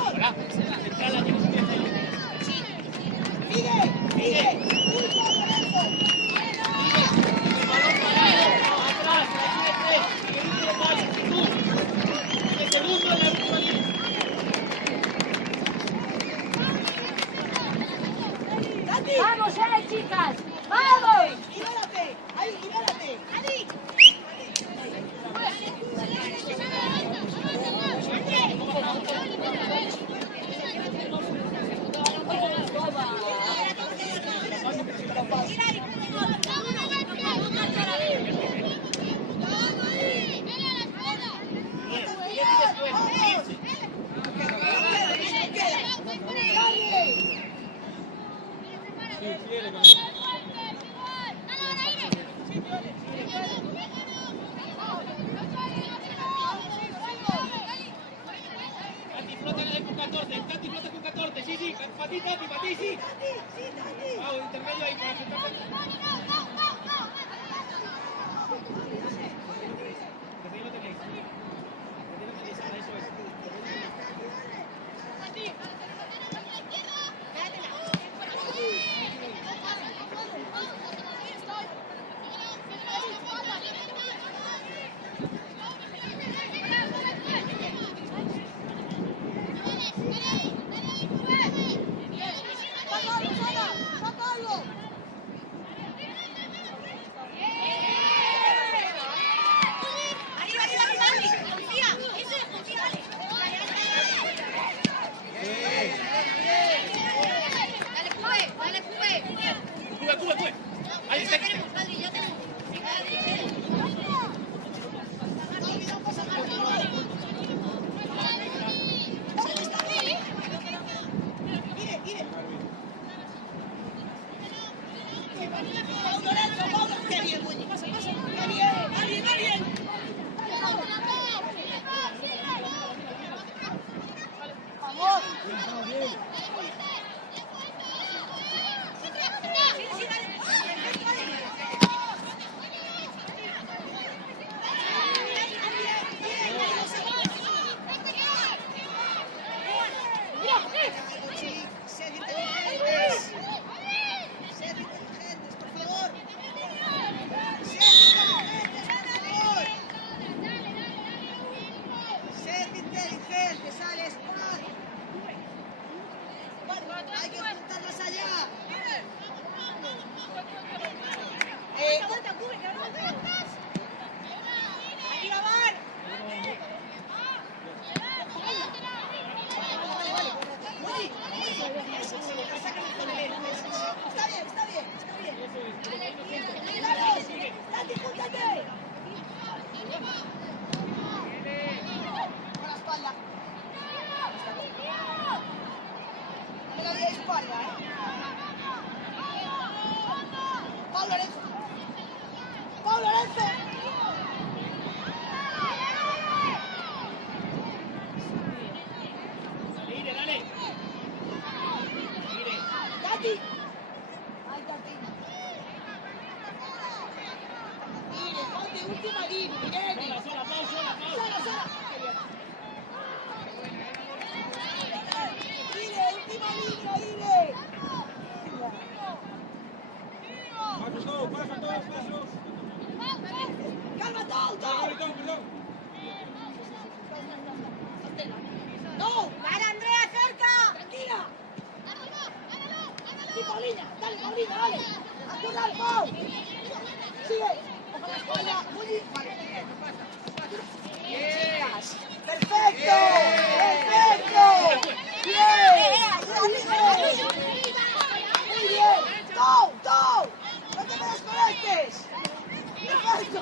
Hola. Central la tienes que hacer. ¡Sigue! ¡Sigue! ¡Vamos, chicas! ¡Vamos! ¡Libérate! ¡Ahí, libérate! ¡Ahí! Tati, flota con 14. Tati, flota con 14. Sí, sí. Para ti, Tati, para ti, sí. Vamos, intermedio ahí para que lo tenéis. Eso es. Cube. Ahí está. ¡Qué bien, Bulli! ¡Pasa! ¡Qué bien! ¡Alguien! ¡Vamos! Sed inteligentes, por favor. Sed inteligentes, Alex. Hay que juntarlas allá. Arriba van. Está bien. Date, júntate. Con la espalda. No le había espalda, Pau Lorenzo. Dale. Tati. Ay, Tati. Ponte última línea. Sola, Pau. Sola. Última línea. Pasos. Calma, todo. Perdón. No. ¡Para, Andrea, cerca! Tranquila. Sí, Paulina. Dale, dale. Dale, Pau. Sigue. Con la espalda. Bulli. Vale. ¡Perfecto! ¡Bien! Muy bien. ¡Go! ¡No te me desconectes! ¡Perfecto!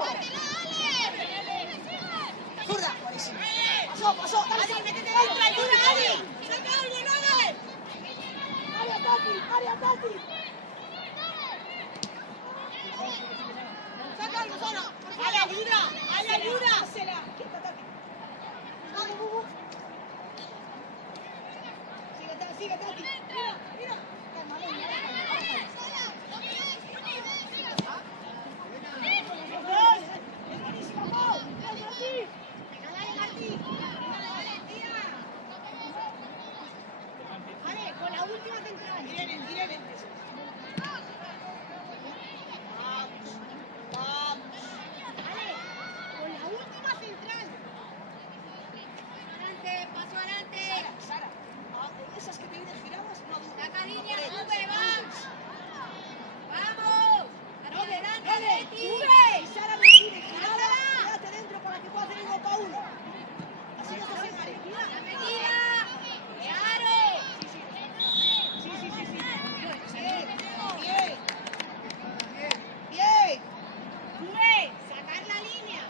Josué, sacar la línea.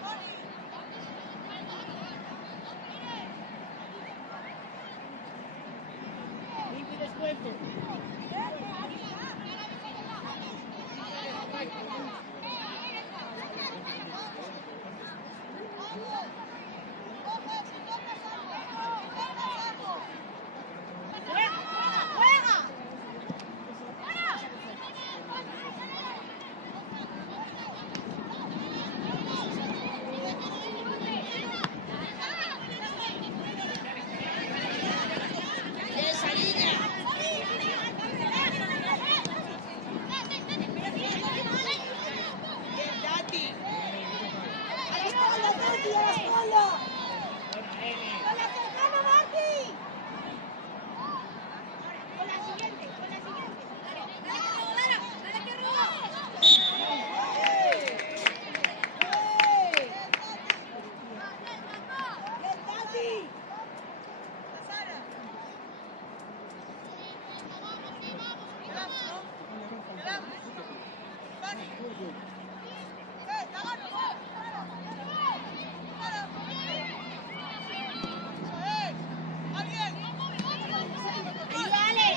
Limpio y descuento. ¡Juega! ¡Juega! Bien, Sarina. Bien, Tati. A la espalda, Tati, a la espalda. Buena, Emi. ¡Con la cercana, Marti! Con la siguiente, con la siguiente. Dale, que roba. Bien, Tati. ¡Dale!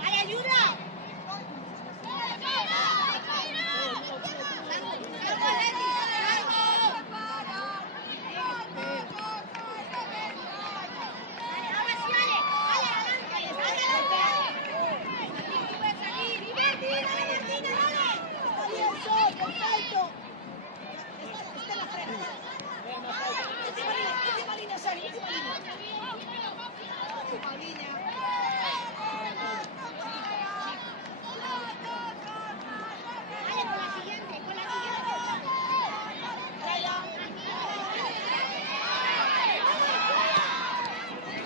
¡Dale, ayuda! Está bien, Sol, perfecto. Está en la frente. Última línea, Sari, última línea. Última línea.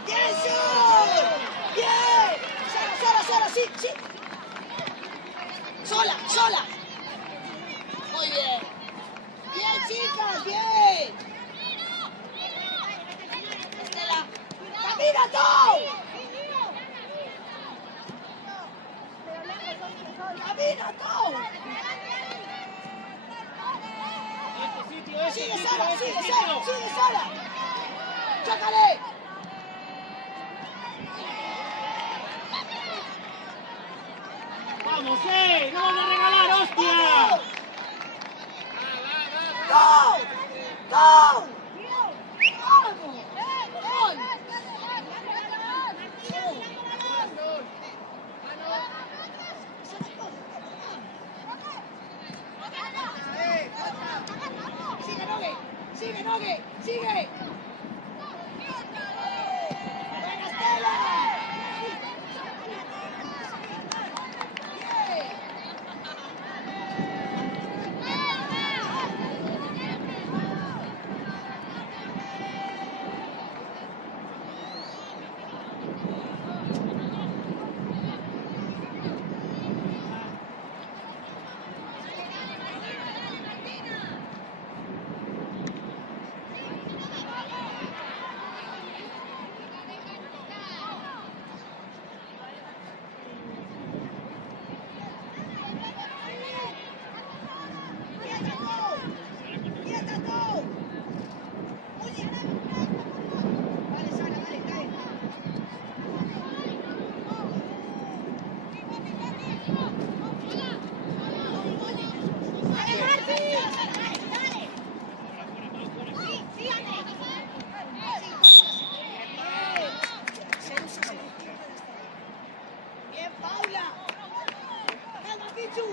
¡Bien, Sol! ¡Bien! Sola, sí, sí. Sola. Muy bien. Bien, chicas, bien. Estela. ¡Camina, Tom! ¡Camina, Tom! Este sitio, Sigue este sola, sitio. sigue sola. ¡Chócale! ¡Vamos, ¡no van a regalar, hostia! ¡Go! ¡Go! ¡Vamos! ¡Gol! Sigue, Nogue, sigue. ¡Buena, Estela! Bien. Bien, Paula. Calma, Pichu.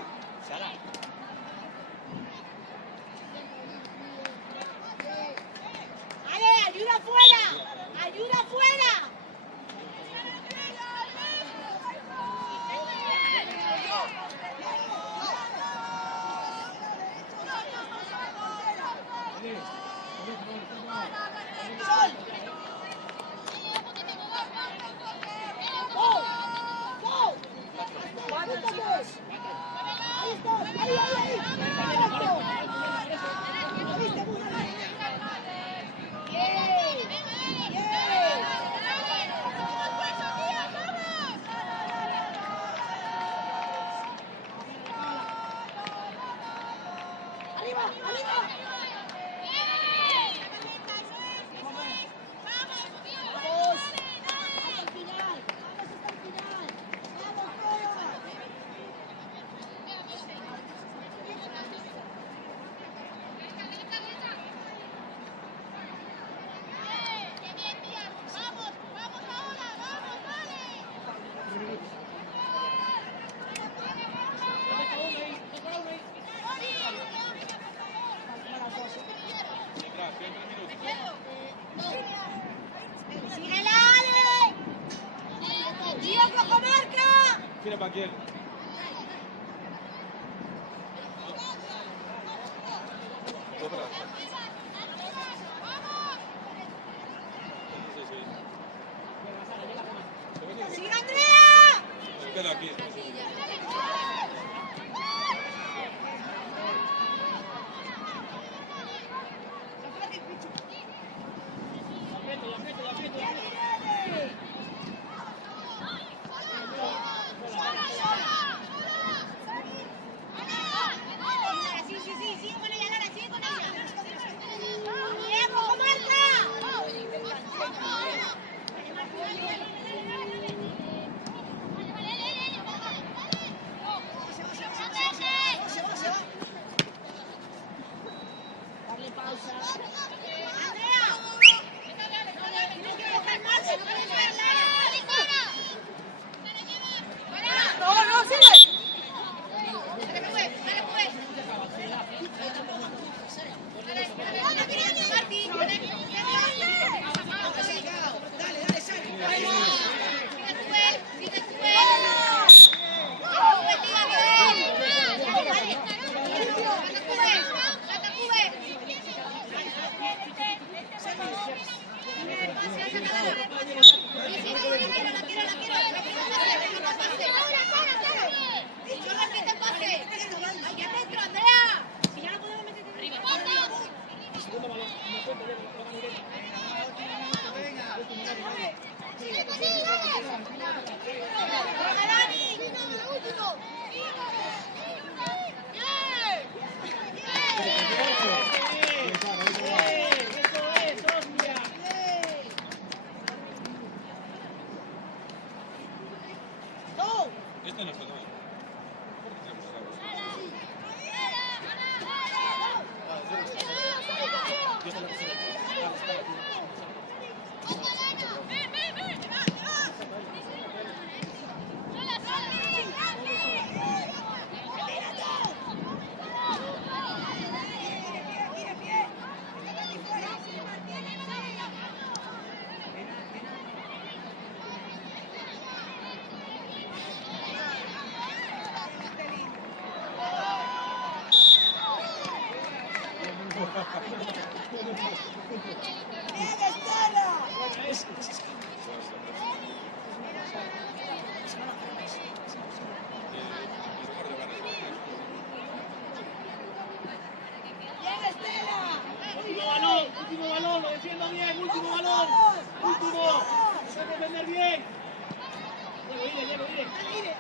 ¡Ale, ayuda afuera! ¡Ayuda afuera! Sol. Go. Go. Ahí estás. Ahí, ahí, ¡Síguela, Ale! ¡Tío, cojo marca! Tira para quién. Otra. ¡Sigue, Andrea! Se queda aquí. Sí, sigue con ella, Lara, sigue con ella. ¡Bien, cojo Darle pausa. Andrea, tienes que coger marcha, no puedes ver, Lara. No, sigue. Este no está todo. Último balón, lo defiendo bien, último balón. Último. Hay que defender bien. Diego, Ire.